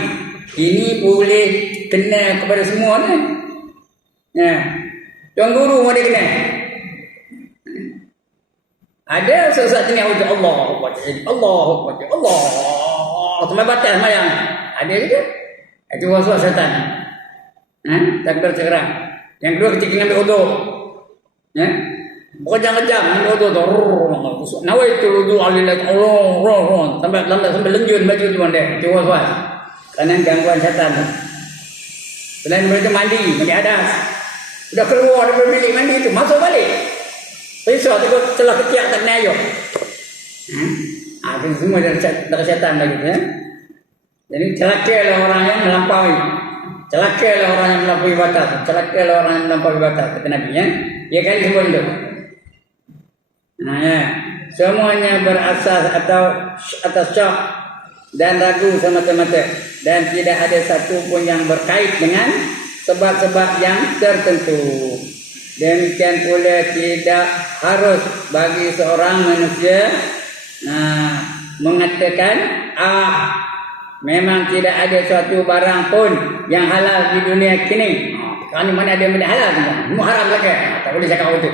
Ini boleh kena kepada semua ni. Ya. Tuan guru pun dia kena. Ada sesuatu yang wujud Allah, Allah. Sampai batas mayang. Ada juga. Itu waswas syaitan. Takbir sekarang. Yang kedua ketika ambil uduk. Ya. Berjam-jam ambil uduk tu. Nawaitu wudu alillah Allah. Sampai lenjun baju tu dia. Itu waswas. Kerana gangguan syaitan. Selain mereka mandi hadas. Sudah keluar dari bilik mandi itu, masuk balik. Risau tu celah ketiak tak kena ayuh. Itu semua dari syaitan lagi. Ya? Jadi celakalah orang yang melampaui. Celakalah orang yang melampaui batas. Celakalah orang yang melampaui batas. Kata Nabi. Ya? Dia kali sebut itu. Ya. Semuanya berasas atau atas syak dan ragu semata-mata. Dan tidak ada satu pun yang berkait dengan sebab-sebab yang tertentu. Demikian pula tidak harus bagi seorang manusia mengatakan memang tidak ada suatu barang pun yang halal di dunia kini. Kerana mana ada yang halal semua haram lagi. Tak boleh cakap begitu.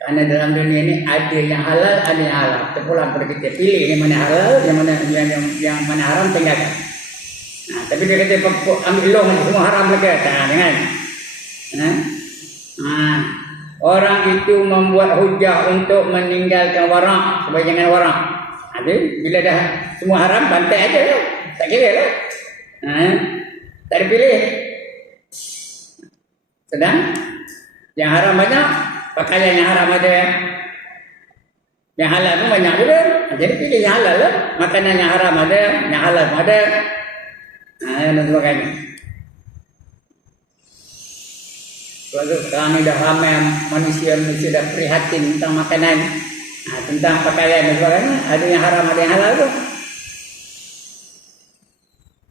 Kerana dalam dunia ini ada yang halal, ada yang haram. Terpulang pada kita pilih yang mana halal, yang mana haram tinggalkan. Tapi dia kata ambil long semua haram lagi. Jangan. Orang itu membuat hujah untuk meninggalkan warak supaya jangan warak. Jadi bila dah semua haram bantai aja lah. Tak kira lah. Tak ada pilih. Sedang yang haram banyak, pakaian yang haram ada. Yang halal pun banyak juga. Jadi pilih yang halal lah. Makanan yang haram ada, yang halal pun ada. Dan sebagainya. Sekarang ni dah ramai manusia dah prihatin tentang makanan, tentang pakaian dan sebagainya. Ada yang haram, ada yang halal tu.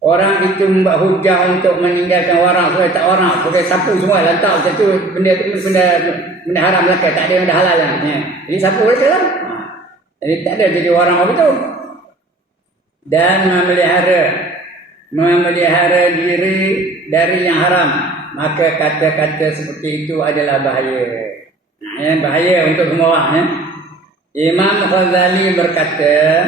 Orang itu membuat hujah untuk meninggalkan warak supaya tak warak, supaya sapu semua lantak macam tu. Benda haram belaka, tak ada yang dah halal lah. Jadi sapu belaka lah. Jadi tak ada jadi warak apa tu. Dan memelihara diri dari yang haram. Maka kata-kata seperti itu adalah bahaya. Bahaya untuk semua orang. Imam Ghazali berkata,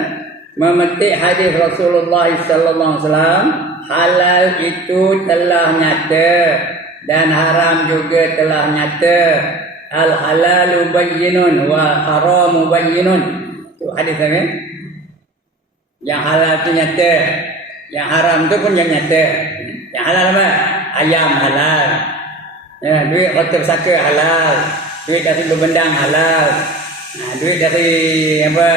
memetik hadis Rasulullah sallallahu alaihi wasallam, halal itu telah nyata dan haram juga telah nyata. Al halalu bayyinun wa haramu bayyinun. Itu hadis ni. Yang halal itu nyata, yang haram itu pun yang nyata. Yang halal apa? Ayam halal. Duit kotor saka halal. Duit dari berbendang halal. Duit dari apa?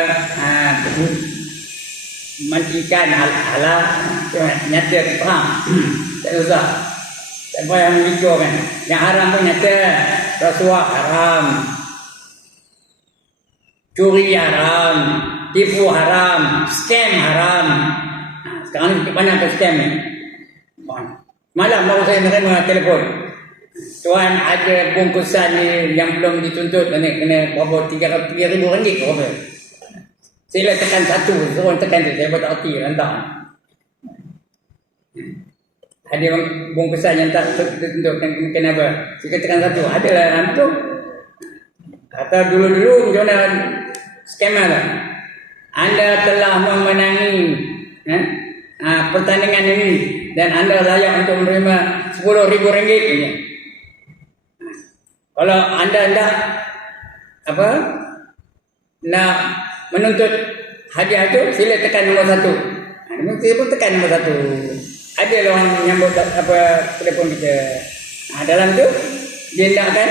Mancing halal. Nyata faham. Tak susah. Tak payah memikir kan. Yang haram pun nyata. Rasuah haram. Curi haram. Tipu haram. Scam haram. Sekarang ni banyak ke scam ni. Malam baru saya menerima telefon. Tuan ada bungkusan ni yang belum dituntut kena berapa 3,000 ringgit ke apa. Sila tekan satu, seorang tekan tu, saya buat tak erti lantak. Ada bungkusan yang tak tertentu kenapa? Saya katakan satu, adalah hantu. Atau dulu-dulu macam mana skema lah. Anda telah memenangi pertandingan ini dan anda layak untuk menerima RM10,000. Kalau anda nak menuntut hadiah itu, sila tekan nombor 1. Nanti pun tekan nombor 1. Ada orang menyambut telefon kita. Dalam tu dia nakkan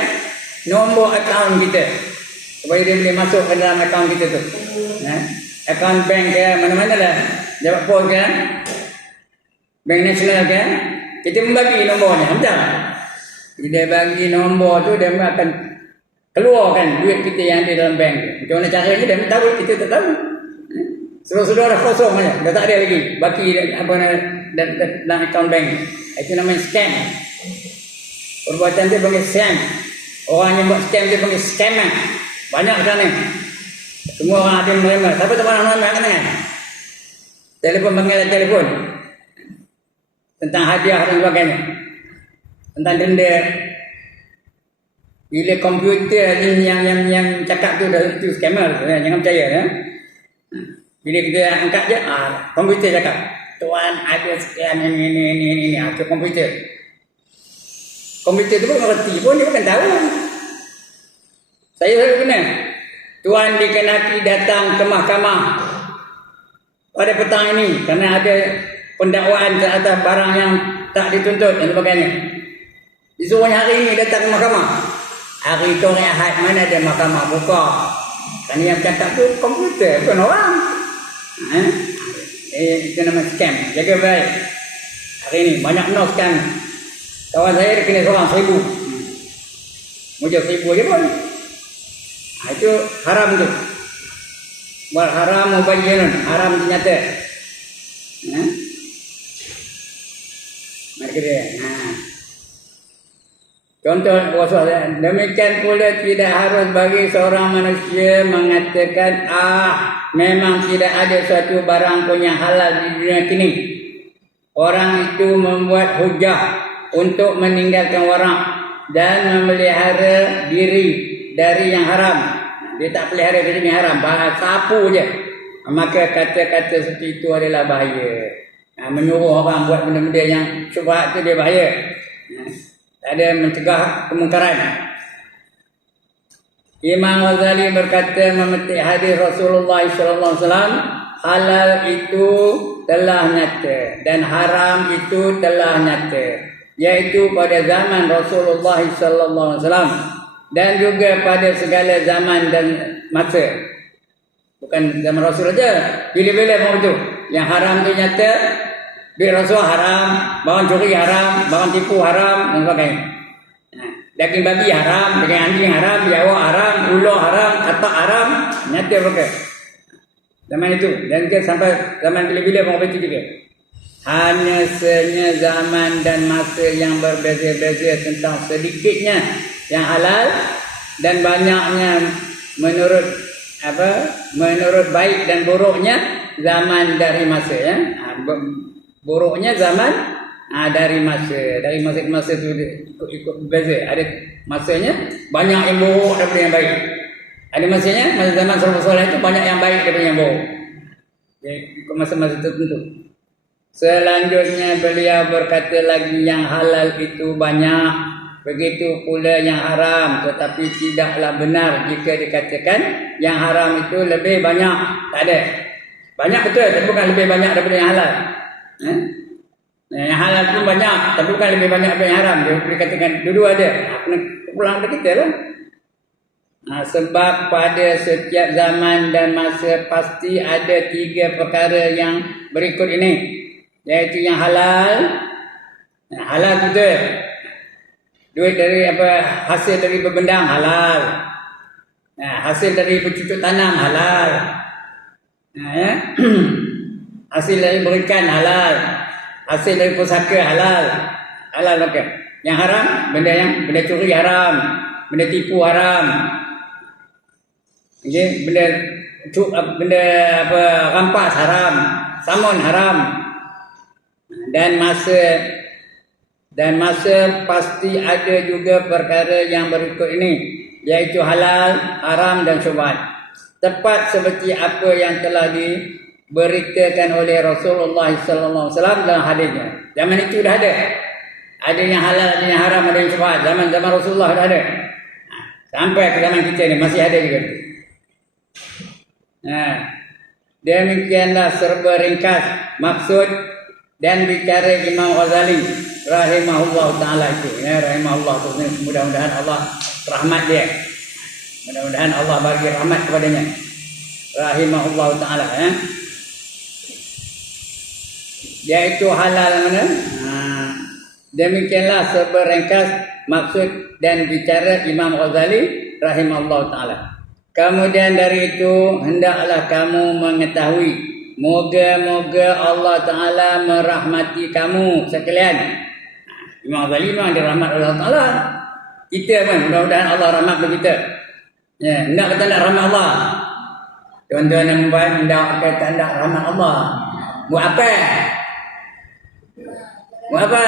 nombor akaun kita supaya dia boleh masuk ke dalam akaun kita tu. Akaun bank ke mana-mana lah, Jawab Pos ke, Bank Nasional ke, kita membagi nombornya, betul? Dia bagi nombor tu, dia akan keluarkan duit kita yang ada dalam bank. Macam mana caranya dia tahu, kita tak tahu. Sudah dah kosong aja, dah tak ada lagi baki dalam akaun bank. Itu namanya scam. Perbuatan dia panggil scam. Orang yang buat scam dia panggil scammer. Banyak sana. Semua orang ada menerima. Siapa tak pernah menerima kan? Telefon panggilan telefon. Tentang hadiah dan sebagainya. Tentang denda. Bila komputer ni yang cakap tu dah itu scammer. Jangan percaya ya. Bila kita angkat je, komputer cakap, tuan ada sekian ini. Itu komputer. Komputer tu pun mengerti pun, dia bukan tahu. Saya selalu kena. Tuan dikenaki datang ke mahkamah pada petang ini kerana ada pendakwaan ke atas barang yang tak dituntut dan sebagainya. Disuruhnya hari ini datang ke mahkamah. Hari itu hari Ahad, mana ada mahkamah buka. Kerana yang cakap tu komputer, bukan orang. Itu nama scam. Jaga baik. Hari ini banyak no scam. Kawan saya dia kena seorang 1,000. Muja 1,000 je pun. Itu haram tu. Buat haram mubayyanun, haram nyata. Mari kita. Contoh Rasulullah, demikian pula tidak harus bagi seorang manusia mengatakan memang tidak ada suatu barang pun yang halal di dunia ini. Orang itu membuat hujah untuk meninggalkan warak dan memelihara diri dari yang haram. Dia tak pelihara diri yang haram, sapu je. Maka kata-kata seperti itu adalah bahaya. Menyuruh orang buat benda-benda yang syubhat tu dia bahaya. Tak ada mencegah kemungkaran. Imam Ghazali berkata memetik hadis Rasulullah SAW, halal itu telah nyata dan haram itu telah nyata, yaitu pada zaman Rasulullah SAW dan juga pada segala zaman dan masa. Bukan zaman Rasul saja, bila-bila pun betul. Yang haram itu nyata, duit rasuah haram, barang curi haram, barang tipu haram dan sebagainya. Daging babi haram, daging anjing haram, biawak haram, ular haram, katak haram, nyata mereka. Zaman itu, dan ke sampai zaman bila-bila pun betul juga. Hanya saja zaman dan masa yang berbeza-beza tentang sedikitnya yang halal dan banyaknya menurut baik dan buruknya zaman dari masa ya. Buruknya zaman dari masa ke masa itu ikut berbeza. Ada masanya banyak yang buruk daripada yang baik. Ada masanya masa zaman Rasulullah itu banyak yang baik daripada yang buruk. Ikut masa-masa tertentu. Selanjutnya beliau berkata lagi yang halal itu banyak, begitu pula yang haram, tetapi tidaklah benar jika dikatakan yang haram itu lebih banyak. Tak ada. Banyak betul, tapi bukan lebih banyak daripada yang halal. Yang halal pun banyak, tapi bukan lebih banyak daripada yang haram. Dia boleh katakan dua-dua ada. Kena pulang pada kita lah. Sebab pada setiap zaman dan masa pasti ada 3 perkara yang berikut ini. Iaitu yang halal. Halal betul. Duit dari hasil dari berbendang halal. Hasil dari bercucuk tanam halal. Hasil dari berikan halal. Hasil dari pusaka halal. Halal maka. Yang haram, benda curi haram, benda tipu haram. Okay? Benda rampas haram, samun haram. dan masa pasti ada juga perkara yang berikut ini, iaitu halal, haram dan syubhat. Tepat seperti apa yang telah diberitakan oleh Rasulullah sallallahu alaihi wasallam dalam hadisnya. Zaman itu dah ada. Ada yang halal, ada yang haram, ada yang syubhat. Zaman Rasulullah dah ada. Sampai ke zaman kita ni masih ada juga. Demikianlah serba ringkas maksud dan bicara Imam Ghazali rahimahullah taala itu. Rahimahullah tu, mudah-mudahan Allah rahmat dia. Mudah-mudahan Allah bagi rahmat kepadanya. Rahimahullah taala Dia itu halal mana? Demikianlah serba ringkas maksud dan bicara Imam Ghazali rahimahullah taala. Kemudian dari itu hendaklah kamu mengetahui, moga-moga Allah taala merahmati kamu sekalian. Imam Ghazali memang dirahmat oleh Allah taala. Kita pun mudah-mudahan Allah rahmat kita. Ya, hendak kata nak rahmat Allah. Tuan-tuan yang membaik hendak kata nak rahmat Allah. Buat apa? Buat apa?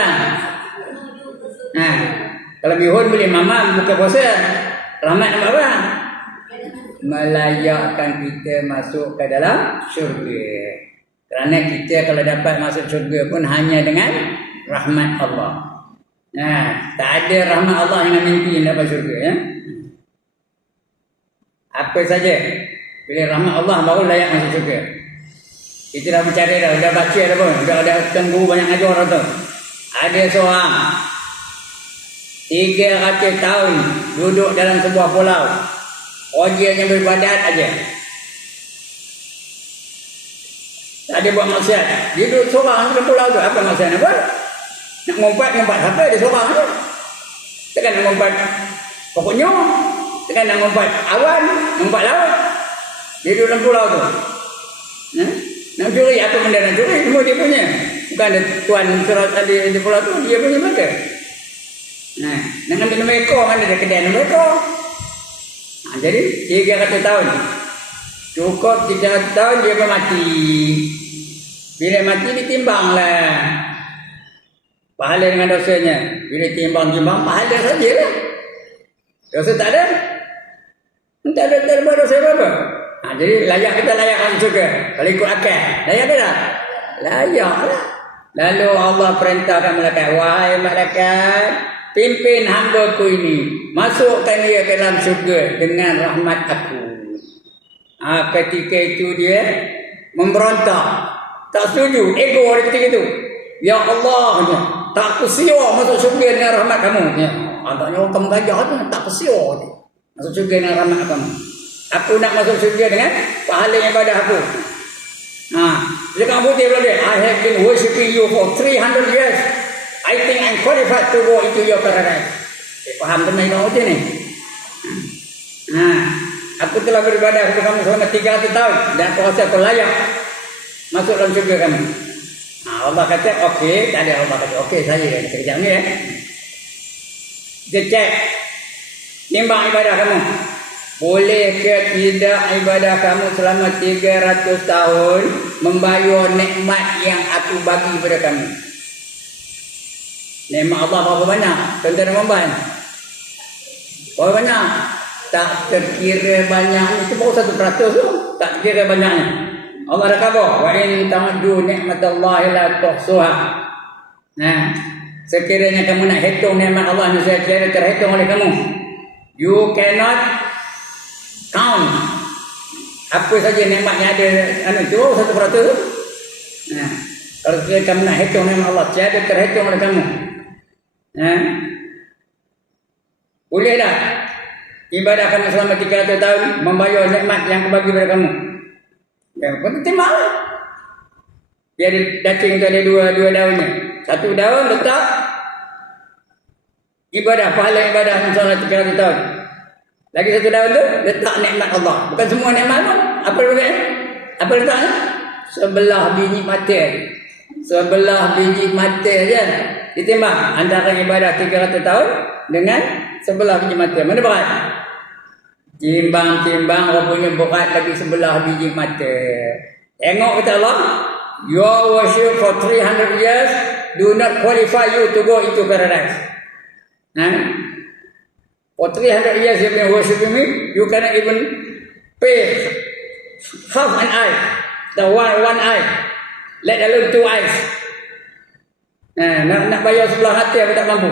Kalau bihun boleh mamam buka puasa. Rahmat nak apa? Melayakkan kita masuk ke dalam syurga. Kerana kita kalau dapat masuk syurga pun hanya dengan rahmat Allah. Tak ada rahmat Allah yang mimpi yang dapat syurga ya. Apa saja bila rahmat Allah baru layak masuk syurga. Kita dah mencari dah baca dah pun, dah ada guru banyak ajar orang tu. Ada seorang 300 tahun duduk dalam sebuah pulau. Orangnya beribadat aja. Tak ada buat maksiat. Dia duduk seorang dalam pulau tu. Apa maksiat nak buat? Nak ngumpat apa? Dia seorang tu. Takkan nak ngumpat pokoknya. Takkan nak ngumpat awan, ngumpat laut. Dia duduk dalam pulau tu. Nak curi apa benda nak curi? Semua dia punya. Bukan ada tuan surat tadi di pulau tu. Dia punya benda. Nak ambil nombor ekor kan ada kedai nombor ekor. Jadi 300 tahun. Cukup 300 tahun dia pun mati. Bila mati ditimbanglah pahala dengan dosanya. Bila timbang-timbang pahala sajalah. Dosa tak ada. Tak ada dosa apa-apa. Jadi kita layak masuk syurga. Kalau ikut akal, layak tak? Layak lah. Lalu Allah perintahkan malaikat, wahai malaikat, pimpin hamba-Ku ini, masukkan dia ke dalam syurga dengan rahmat Aku. Ketika itu dia memberontak, tak setuju, ego dia ketika itu. Ya Allah, tak kesiwa masuk syurga dengan rahmat Kamu. Agaknya orang gajah tu tak kesiwa masuk syurga dengan rahmat Kamu. Aku nak masuk syurga dengan pahala ibadah aku. Dia kata putih pula dia, I have been worshipping you for 300 years. I think I'm qualified to go into your paradise. Faham teman kamu putih ni? Aku telah beribadah kepada kamu selama 300 tahun dan aku rasa aku layak masuk dalam syurga kamu. Allah kata, okey. Tak ada, Allah kata, okey saya sekejap ni Dia cek timbang ibadah kamu. Boleh ke tidak ibadah kamu selama 300 tahun membayar nikmat yang aku bagi kepada kamu? Nikmat Allah berapa banyak? Tuan-tuan dan puan-puan, berapa banyak? Tak terkira banyak. Itu baru 1% tu. Tak terkira banyaknya. Allah dah khabar, wa in ta'uddu nikmatallahi la tuhsuha. Sekiranya kamu nak hitung nikmat Allah ni, saya kira terhitung oleh kamu. You cannot count apa saja nikmat yang ada itu 1%. Kalau kamu nak hitung nikmat Allah, tiada terhitung oleh kamu. Boleh tak ibadah kamu selama 300 tahun membayar nikmat yang aku bagi kepada kamu? Ya, kau terima lah. Dia ada dacing tu ada dua daunnya. Satu daun letak ibadah, pahala ibadah selama 300 tahun. Lagi satu daun tu letak nikmat Allah. Bukan semua nikmat pun. Apa letaknya? Apa letaknya? Sebelah biji mata. Sebelah biji mata je. Ditimbang antara ibadah 300 tahun dengan sebelah biji mata. Mana berat? Timbang-timbang rupanya berat lagi sebelah biji mata. Tengok kata Allah, your worship for 300 years do not qualify you to go into paradise. For 300 years you've been worshiping me, you cannot even pay half an eye, the one eye, let alone 2 eyes. Nak bayar sebelah hati apa tak mampu.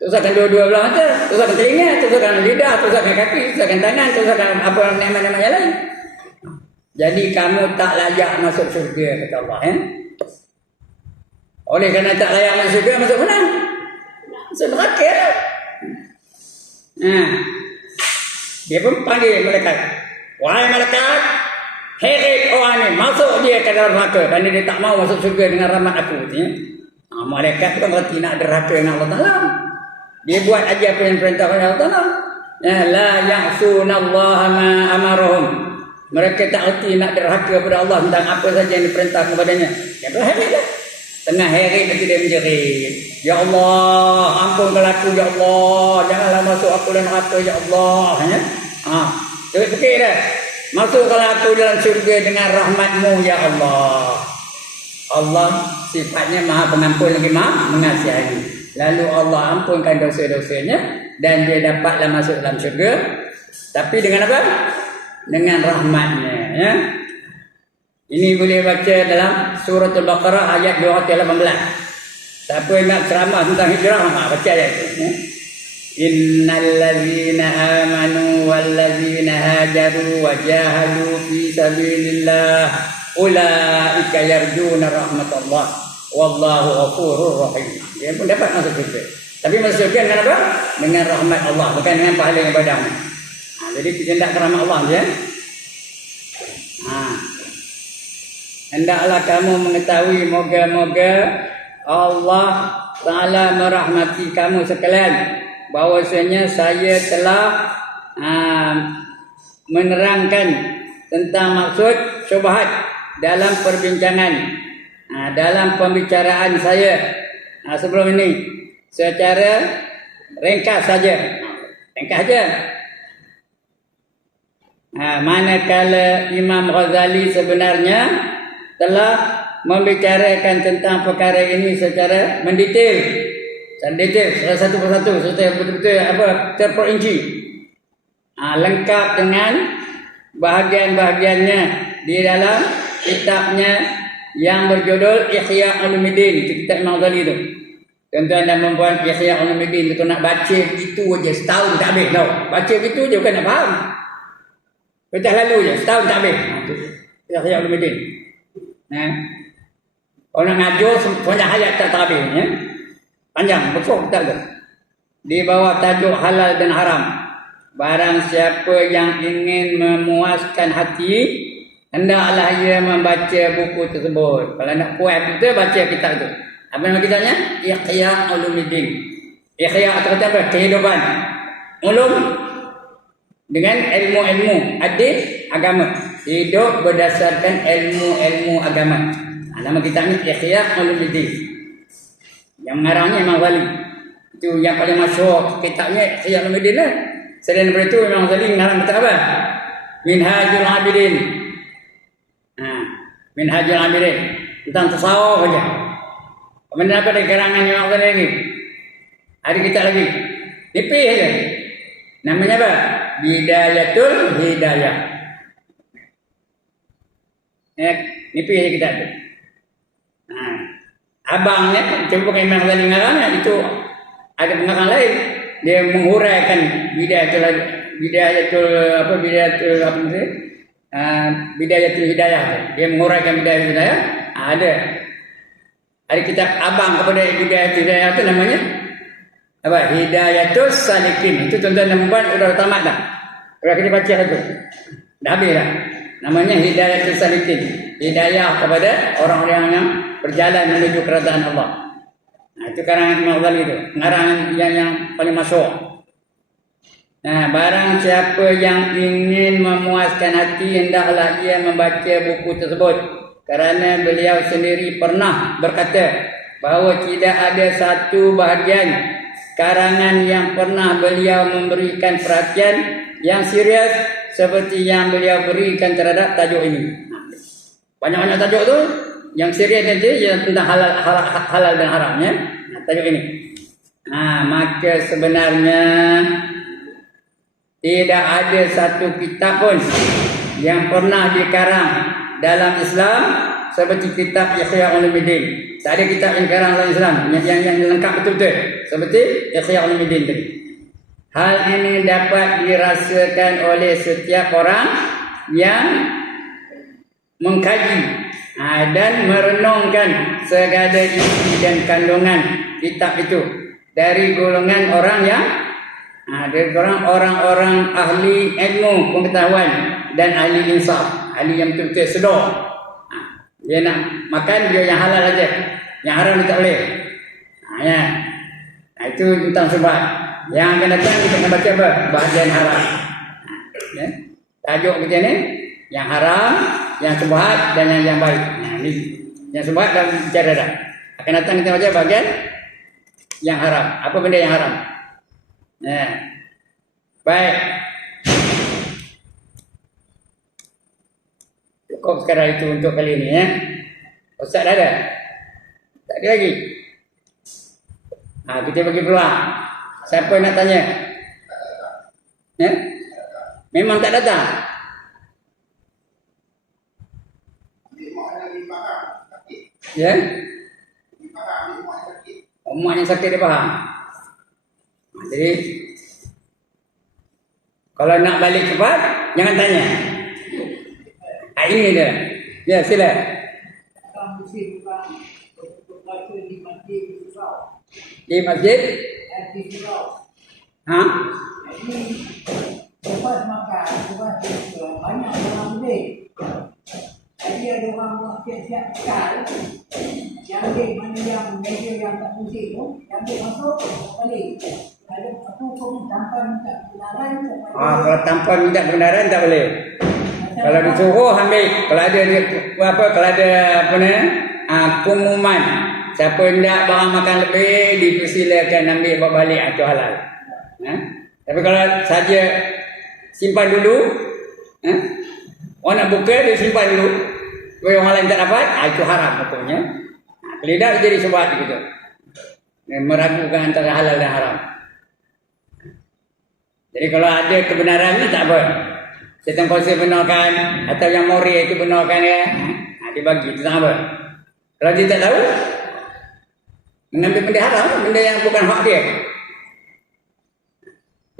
Tusahkan dua-dua belah mata, tusahkan telinga, tusahkan lidah, tusahkan kaki, tusahkan tangan, tusahkan apa nama-nama yang lain. Jadi kamu tak layak masuk syurga, kata Allah. Oleh kerana tak layak masuk syurga, masuk mana? Masuk neraka. Dia pun panggil malaikat. Wahai malaikat, heret orang ni, masuk dia ke dalam neraka. Kerana dia tak mau masuk syurga dengan rahmat aku. Malaikat tu kan berarti nak derhaka dengan Allah Ta'ala. Dia buat aja apa yang perintah oleh Allah Ta'ala. La ya'sunallaha ma amarahum. Mereka tak erti nak derhaka kepada Allah tentang apa saja yang diperintah kepadanya. Dia berheret lah. Tengah heret nanti dia menjerit. Ya Allah, ampunkan aku ya Allah. Janganlah masuk aku dalam neraka ya Allah. Cuba fikir dah. Masukkanlah aku dalam syurga dengan rahmatmu ya Allah. Allah sifatnya maha pengampun lagi maha mengasihi. Lalu Allah ampunkan dosa-dosanya dan dia dapatlah masuk dalam syurga. Tapi dengan apa? Dengan rahmatnya. Ya? Ini boleh baca dalam surah Al-Baqarah ayat 218. Siapa yang nak ceramah tentang hijrah, baca ayat itu. Ya? Innallazina amanu wallazina hajaru wa jahadu fi sabilillah ulaika yarjuna rahmatullah wallahu ghafurur rahim. Dia pun dapat masuk syurga. Tapi masuk syurga dengan apa? Dengan rahmat Allah, bukan dengan pahala ibadahnya. Jadi kita hendak rahmat Allah ya. Hendaklah kamu mengetahui moga-moga Allah Ta'ala merahmati kamu sekalian, bahwasanya saya telah menerangkan tentang maksud syubhat dalam perbincangan, dalam pembicaraan saya sebelum ini secara ringkas saja. Ringkas saja. Manakala Imam Ghazali sebenarnya telah membicarakan tentang perkara ini secara mendetail. Salah satu persatu, secara betul-betul terperinci. Lengkap dengan bahagian-bahagiannya di dalam kitabnya yang berjudul Ihya Ulumuddin. Itu kitab Imam Ghazali itu. Tuan-tuan dan puan-puan, Ihya Ulumuddin itu nak baca itu aja setahun tak habis tau. Baca gitu je bukan nak faham. Pecah lalu je, setahun tak habis. Ihya Ulumuddin. Kalau nak ngajar sepanjang hayat tak habis ya. Panjang, betul tak ke? Di bawah tajuk halal dan haram. Barang siapa yang ingin memuaskan hati, hendaklah ia membaca buku tersebut. Kalau nak puas kita, baca kitab tu. Apa nama kitabnya? Ihya Ulumuddin. Ihya atau kata apa? Kehidupan. Ulum dengan ilmu-ilmu hadis agama. Hidup berdasarkan ilmu-ilmu agama. Nama kitabnya Ihya Ulumuddin. Yang mengarangnya Imam Ghazali. Itu yang paling masyhur kitabnya Ihya Ulumuddin lah. Selain daripada itu Imam Ghazali mengarang kitab apa? Minhajul Abidin. Minhajul Abidin tentang tasawuf saja. Kemudian apa dari karangan Imam Ghazali ini? Ada kitab lagi. Nipis saja. Namanya apa? Bidayatul Hidayah. Nipis saja kitab itu. Abangnya, coba bukan Imam Ghazali ngarang, itu ada pengarang lain. Dia menghuraikan bidayatul hidayah. Dia menguraikan bidayatul hidayah. Ada kitab abang kepada bidayatul hidayah itu namanya apa? Hidayatus Salikin. Itu tuan-tuan dan puan sudah tamat dah. Sudah kita baca itu. Dah habis dah. Namanya Hidayatus Salikin. Hidayah kepada orang-orang yang berjalan menuju kerajaan Allah. Itu karangan Imam Ghazali itu. Pengarang yang paling masyhur. Barang siapa yang ingin memuaskan hati, hendaklah ia membaca buku tersebut. Kerana beliau sendiri pernah berkata bahawa tidak ada satu bahagian karangan yang pernah beliau memberikan perhatian yang serius seperti yang beliau berikan terhadap tajuk ini. Banyak-banyak tajuk tu yang serius nanti yang tentang halal dan haramnya. Tajuk ini. Maka sebenarnya tidak ada satu kitab pun yang pernah dikarang dalam Islam seperti kitab Ihya Ulumuddin. Tak ada kitab yang dikarang dalam Islam yang lengkap betul-betul seperti Ihya Ulumuddin tadi. Hal ini dapat dirasakan oleh setiap orang yang mengkaji dan merenungkan segala isi dan kandungan kitab itu dari golongan orang yang dari orang-orang ahli ilmu pengetahuan dan ahli insaf, ahli yang betul-betul sedar. Dia nak makan dia yang halal aja, yang haram dia tak boleh. Itu tentang sebab. Yang akan datang kita akan baca apa? Bahagian haram. Tajuk kita ni yang haram, yang subhat dan yang baik. Yang subhat dah bicara dah. Akan datang kita baca bahagian yang haram. Apa benda yang haram? Baik. Cukup sekarang itu untuk kali ini ya. Ustaz dah ada? Tak ada lagi. Kita bagi peluang. Siapa nak tanya? Memang tak datang. Ya? Mak yang sakit dia faham. Jadi kalau nak balik cepat, jangan tanya. Ini dia. Ya, sila. Di masjid? Lepas makan, lepas banyak orang beli. Jadi ada orang siap-siap bekal. Yang beli mana yang meja yang tak fungsi tu, yang beli masuk, balik. Ada aku pun tanpa minta kebenaran. Kalau tanpa minta kebenaran tak boleh. Kalau disuruh ambil, kalau ada pengumuman siapa hendak barang makan lebih dipersilakan ambil bawa balik atau halal. Tapi kalau saja simpan dulu, orang nak buka dia simpan dulu, supaya orang lain tak dapat, itu haram hukumnya. Lidah jadi sebab gitu. Meragukan antara halal dan haram. Jadi kalau ada kebenarannya tak apa. Setan kuasa benarkan atau yang mori itu benarkan ya, dibagi itu tak apa. Kalau dia tak tahu, mengambil benda haram, benda yang bukan hak dia.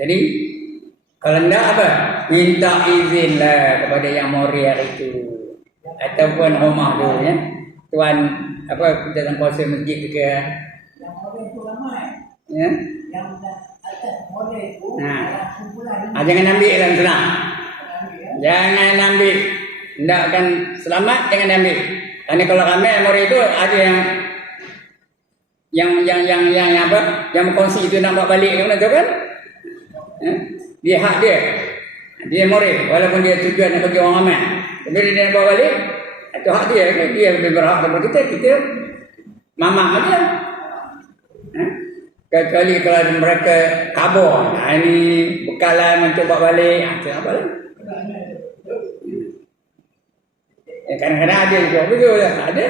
Jadi kalau tidak apa, minta izinlah kepada yang mori itu ataupun rumah tu ya. Tuan apa kita kuasa masjid ke? Yang mori itu ramai. Ya. Yang atas mori itu kumpulan. Jangan ambil dalam senang. Jangan ambil. Tidak akan selamat, jangan ambil. Karena kalau ramai mori itu ada yang apa? Yang berkongsi itu nak bawa balik ke mana tu kan? Dia hak dia. Dia mori walaupun dia tujuan nak bagi orang ramai. Tapi dia nak bawa balik, itu hak dia. Dia lebih berhak daripada kita mamam aja. Kecuali kalau mereka kabur, ini bekalan untuk bawa balik, apa lah? Kadang-kadang ada juga, betul lah, ada.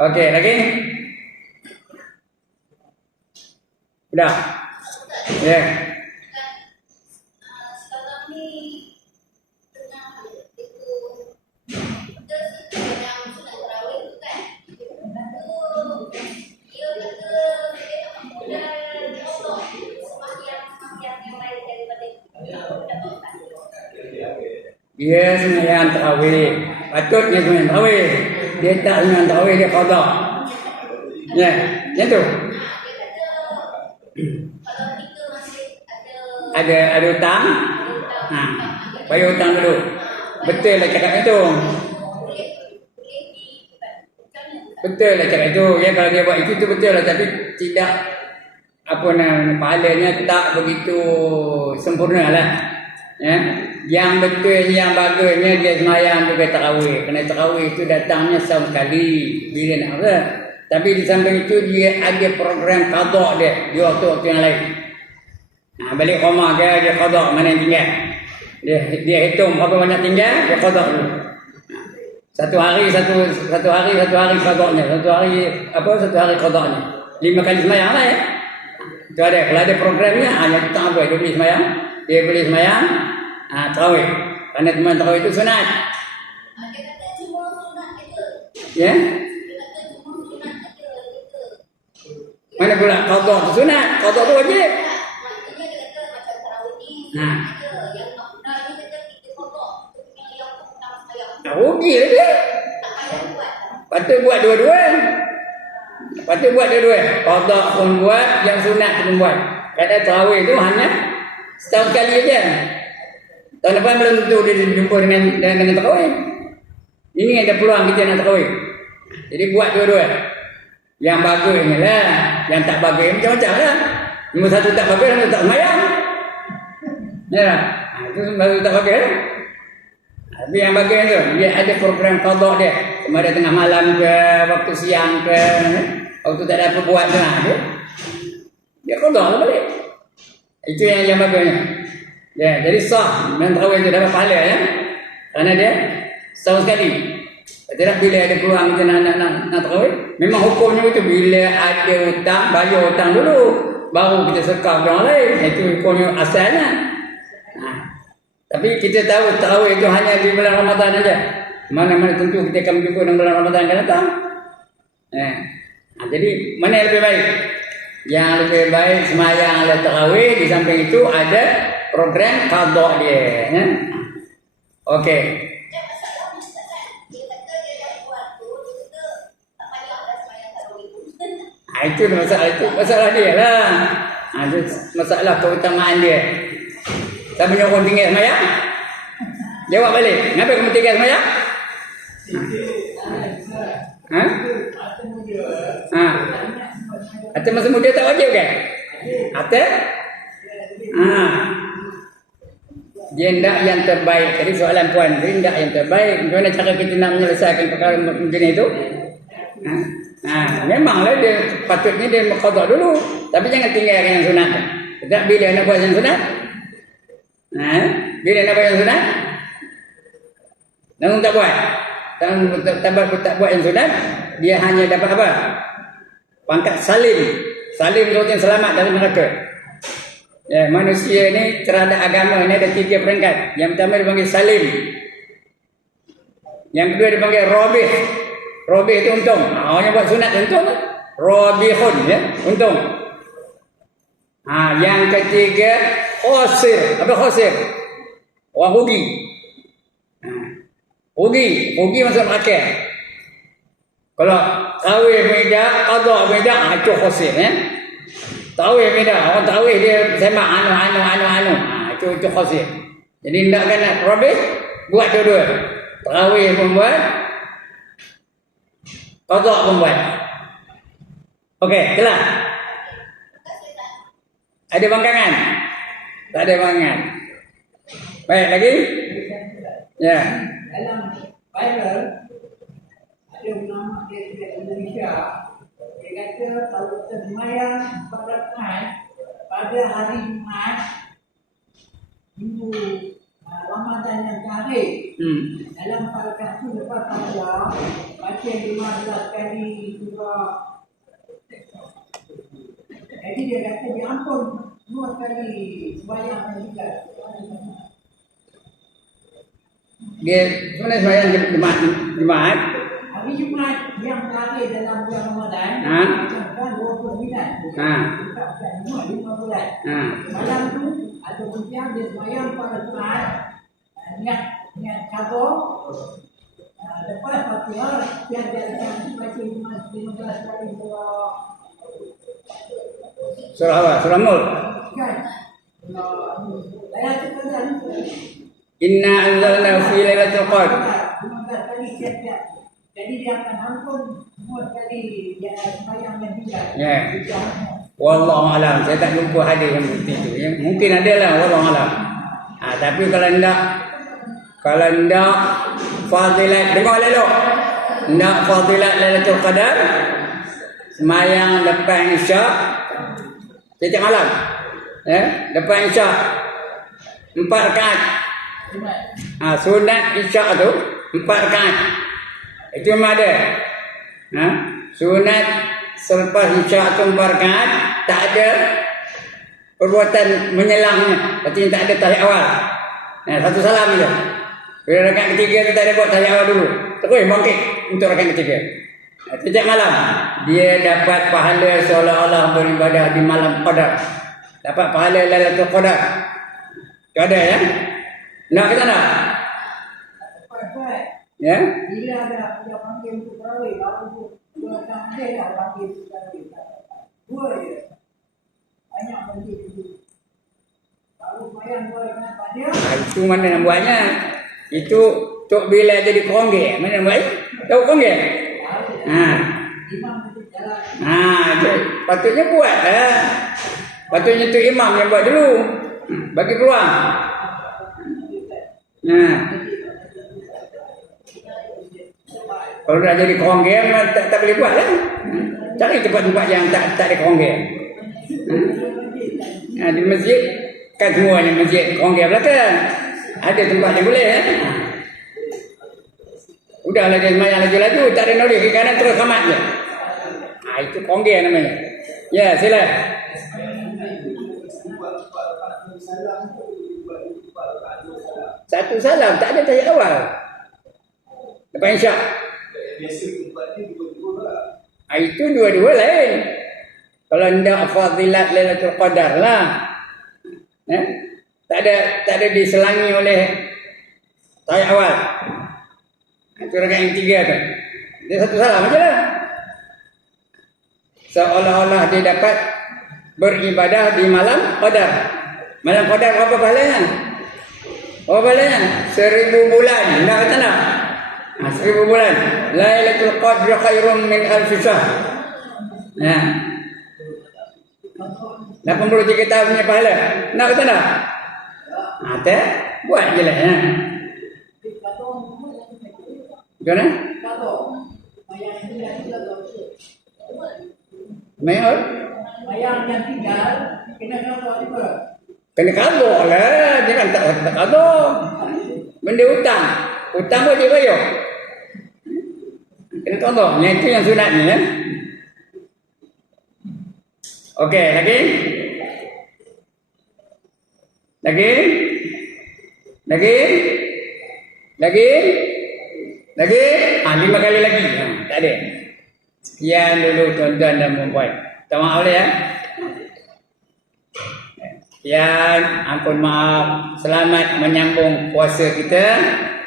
Okey, lagi? Sudah? Ya. Sekarang ni tengah itu betul yang sudah terawih tu kan? Dia kata dia tak modal motor semakian yang lain daripada Dia sembahyang tarawih. Patutnya sembahyang tarawih. Dia tak sembahyang tarawih, dia qada. Ya, macam tu. Ada hutang. Bayar hutang dulu. Betul lah cakap itu. Betul lah cakap itu. Ya kalau dia buat itu betul lah, tapi tidak pahalanya tak begitu sempurna lah. Ya. Yang betul, yang bagusnya dia semayang juga tarawih. Kerana tarawih itu datangnya setahun sekali bila nak apa. Tapi di samping itu dia ada program qada dia di waktu-waktu yang lain. Balik rumah dia qada mana yang tinggal. Dia hitung berapa banyak tinggal, dia qada dulu. Satu hari qadanya. Satu hari qadanya. 5 kali sembahyang lah ya. Itu ada. Kalau ada programnya, hanya tak apa. Dia boleh sembahyang. Tarawih. Kerana teman tarawih itu sunat. Dia kata cuma sunat aja. Ya. Dia kata cuma sunat aja. Mana pula qada tu sunat. Qada tu wajib. Maksudnya dia kata macam tarawih ni Ha. sunat aja. Yang nak benar ni kata kita kodok. Yang pertama sayang. Rugi lah dia. Tak payah buat. Patut buat dua-dua. Qada pun buat, yang sunat pun buat. Kata tarawih tu hanya setahun sekali aja. Tahun depan belum tentu dia jumpa dengan tarawih. Ini ada peluang kita nak tarawih. Jadi buat dua-dua. Yang bagusnya lah, yang tak bagus macam-macam lah. Nombor satu tak bagus, nombor tak semayang. Ya lah. Itu baru tak bagus lah. Tapi yang bagus tu, dia ada program qada dia. Sama ada tengah malam ke, waktu siang ke, waktu tak ada apa buat tu lah. Dia qada lah balik. Itu yang bagusnya. Ya, jadi sah main tarawih itu dapat pahala ya. Kerana dia setahun sekali. Tidak bila ada peluang kita nak tarawih. Memang hukumnya itu bila ada hutang, bayar hutang dulu. Baru kita sekar orang lain. Itu hukumnya asalnya. Tapi kita tahu tarawih itu hanya di bulan Ramadan saja. Mana-mana tentu kita akan berjumpa dengan bulan Ramadan akan datang. Jadi mana yang lebih baik? Yang lebih baik semayang dan tarawih. Di samping itu ada program qada dia. Okey. Dan masalah ni Ustaz, dia kata dia dah buat tu, dia kata tak payahlah sembahyang tarawih tu. Itu masalah dia lah. Itu masalah keutamaan dia. Siapa nyuruh tinggal semayang? Jawab balik. Kenapa kamu tinggal semayang? Atas masa muda tak wajib kan? Atas? Dia hendak yang terbaik. Jadi soalan puan, dia hendak yang terbaik. Bagaimana cara kita nak menyelesaikan perkara macam itu? Memanglah dia patutnya dia qada dulu. Tapi jangan tinggalkan yang sunat. Tak bila nak buat yang sunat? Bila nak buat yang sunat? Namun tak buat. Tak buat yang sunat, dia hanya dapat apa? Pangkat salim. Salim itu yang selamat dari neraka. Ya, manusia ni terhadap agama ni ada 3 peringkat. Yang pertama dipanggil salim. Yang kedua dipanggil robih. Robih itu untung. Orang yang buat sunat untung. Robihun ya, untung. Yang ketiga khosir. Apa khosir? Orang rugi. Rugi masuk neraka. Kalau tarawih medak, qada medak, itu khosir ya. Tarawih medak, orang tarawih dia semak anu. Itu khosir. Jadi hendakkan nak robih, buat dua-dua. Tarawih pun buat, qada pun buat. Okey, jelas. Ada bangkangan? Tak ada bangkangan. Baik, lagi? Ya. Dalam viral ada ulama di Indonesia, dia kata kalau kita sembahyang pada hari Jumaat minggu Ramadan yang terakhir, dalam paragraf itu lepas Allah baca 15 kali surah. Jadi dia kata diampun 2 kali sembahyang dan juga. Dia sebenarnya sembahyang Jumaat. Hari Jumaat yang terakhir dalam bulan Ramadan, kan 29. Bukan 5 bulan. Malam tu atau siang dia sembahyang pada Jumaat, niat qada. Lepas Fatihah dia akan baca 15 kali Surah apa? Surah Mulk. kan. Ayat itu kan. Inna anzalna fi lailatul qadr. 15 kali setiap. Jadi dia akan ampun semua kali dia sembahyang dan tidak. Ya. Wallahu alam. Saya tak jumpa hadis yang seperti itu. Ya, mungkin ada lah, wallahu alam. Tapi kalau hendak fadilat, dengar lalu. Hendak fadilat Lailatul Qadar, sembahyang lepas Isyak setiap malam. Lepas Isyak 4 rakaat. Sunat Isyak tu 4 rakaat. Itu memang ada. Ha? Sunat selepas isyak tu 4 rakaat tak ada perbuatan menyelangnya. Artinya tak ada tahiyat awal. Satu salam je. Bila rakaat ketiga tu tak ada buat tahiyat awal dulu. Terus bangkit untuk rakaat ketiga. Setiap malam dia dapat pahala seolah-olah beribadah di malam Qadar. Dapat pahala Lailatul Qadar. Tu ada ya? Nak ke tak nak? Ya? Bila ada panggil untuk tarawih, baru dua rakaat dah panggil untuk tarawih. Dua je. Banyak panggil itu. Baru bayang 2 rakaat panjang. Itu mana nak buatnya? Itu Tok Bila jadi konggek. Mana nak buat? Tahu konggek? Imam itu jalan. Patutnya buat lah. Patutnya tu imam yang buat dulu. Bagi peluang. Kalau dah jadi konggek, tak boleh buat lah. Cari tempat-tempat yang tak ada konggek. Di masjid, kan semuanya masjid konggek belakang. Ada tempat yang boleh. Udah lagi semayang laju-laju, tak ada nolih ke kanan terus kamat je. Itu konggek namanya. Ya, sila. Satu salam, tak ada tahiyat awal. Lepas isyak. Itu dua-dua lain. Kalau hendak fadilat Lailatul Qadar lah. Tak ada diselangi oleh tahiyat awal. Itu rakaat yang 3 tu. Dia satu salam aja lah. Seolah-olah dia dapat beribadah di malam Qadar. Malam Qadar berapa pahalanya? Berapa pahalanya? 1000 bulan. Nak kata nak? 1000 bulan. Lailatul Qadr khairum min alf syahr. 83 tahun punya pahala. Nak kata nak? Tak? Buat je lah. Gimana? Mayor? Bayang yang tinggal, kena kata juga. Kena kabur lah. Jangan tak kabur. Benda hutang. Hutang pun dia bayar. Kena kabur. Yang itu yang sunatnya. Ya? Okey, lagi? Lagi? Lagi? Lagi? Lagi? 5 kali lagi. Tak ada. Sekian dulu tuan-tuan dan puan-puan. Minta maaf ya. Sekian, ampun maaf. Selamat menyambung puasa kita.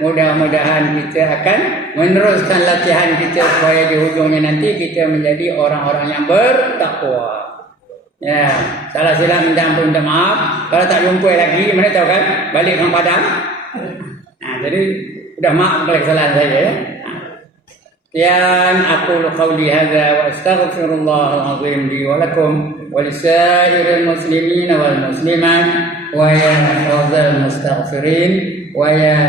Mudah-mudahan kita akan meneruskan latihan kita supaya di hujungnya nanti kita menjadi orang-orang yang bertakwa. Ya, salah silap minta ampun, minta maaf. Kalau tak jumpa lagi, mana tahu kan? Balik ke Padang. Jadi sudah maaf kalau kesalahan saya ya. Sekian aku qauli hadza wa astaghfirullah azim li wa lakum wa lisairil muslimin wal muslimat wa ya fadhal mustaghfirin wa ya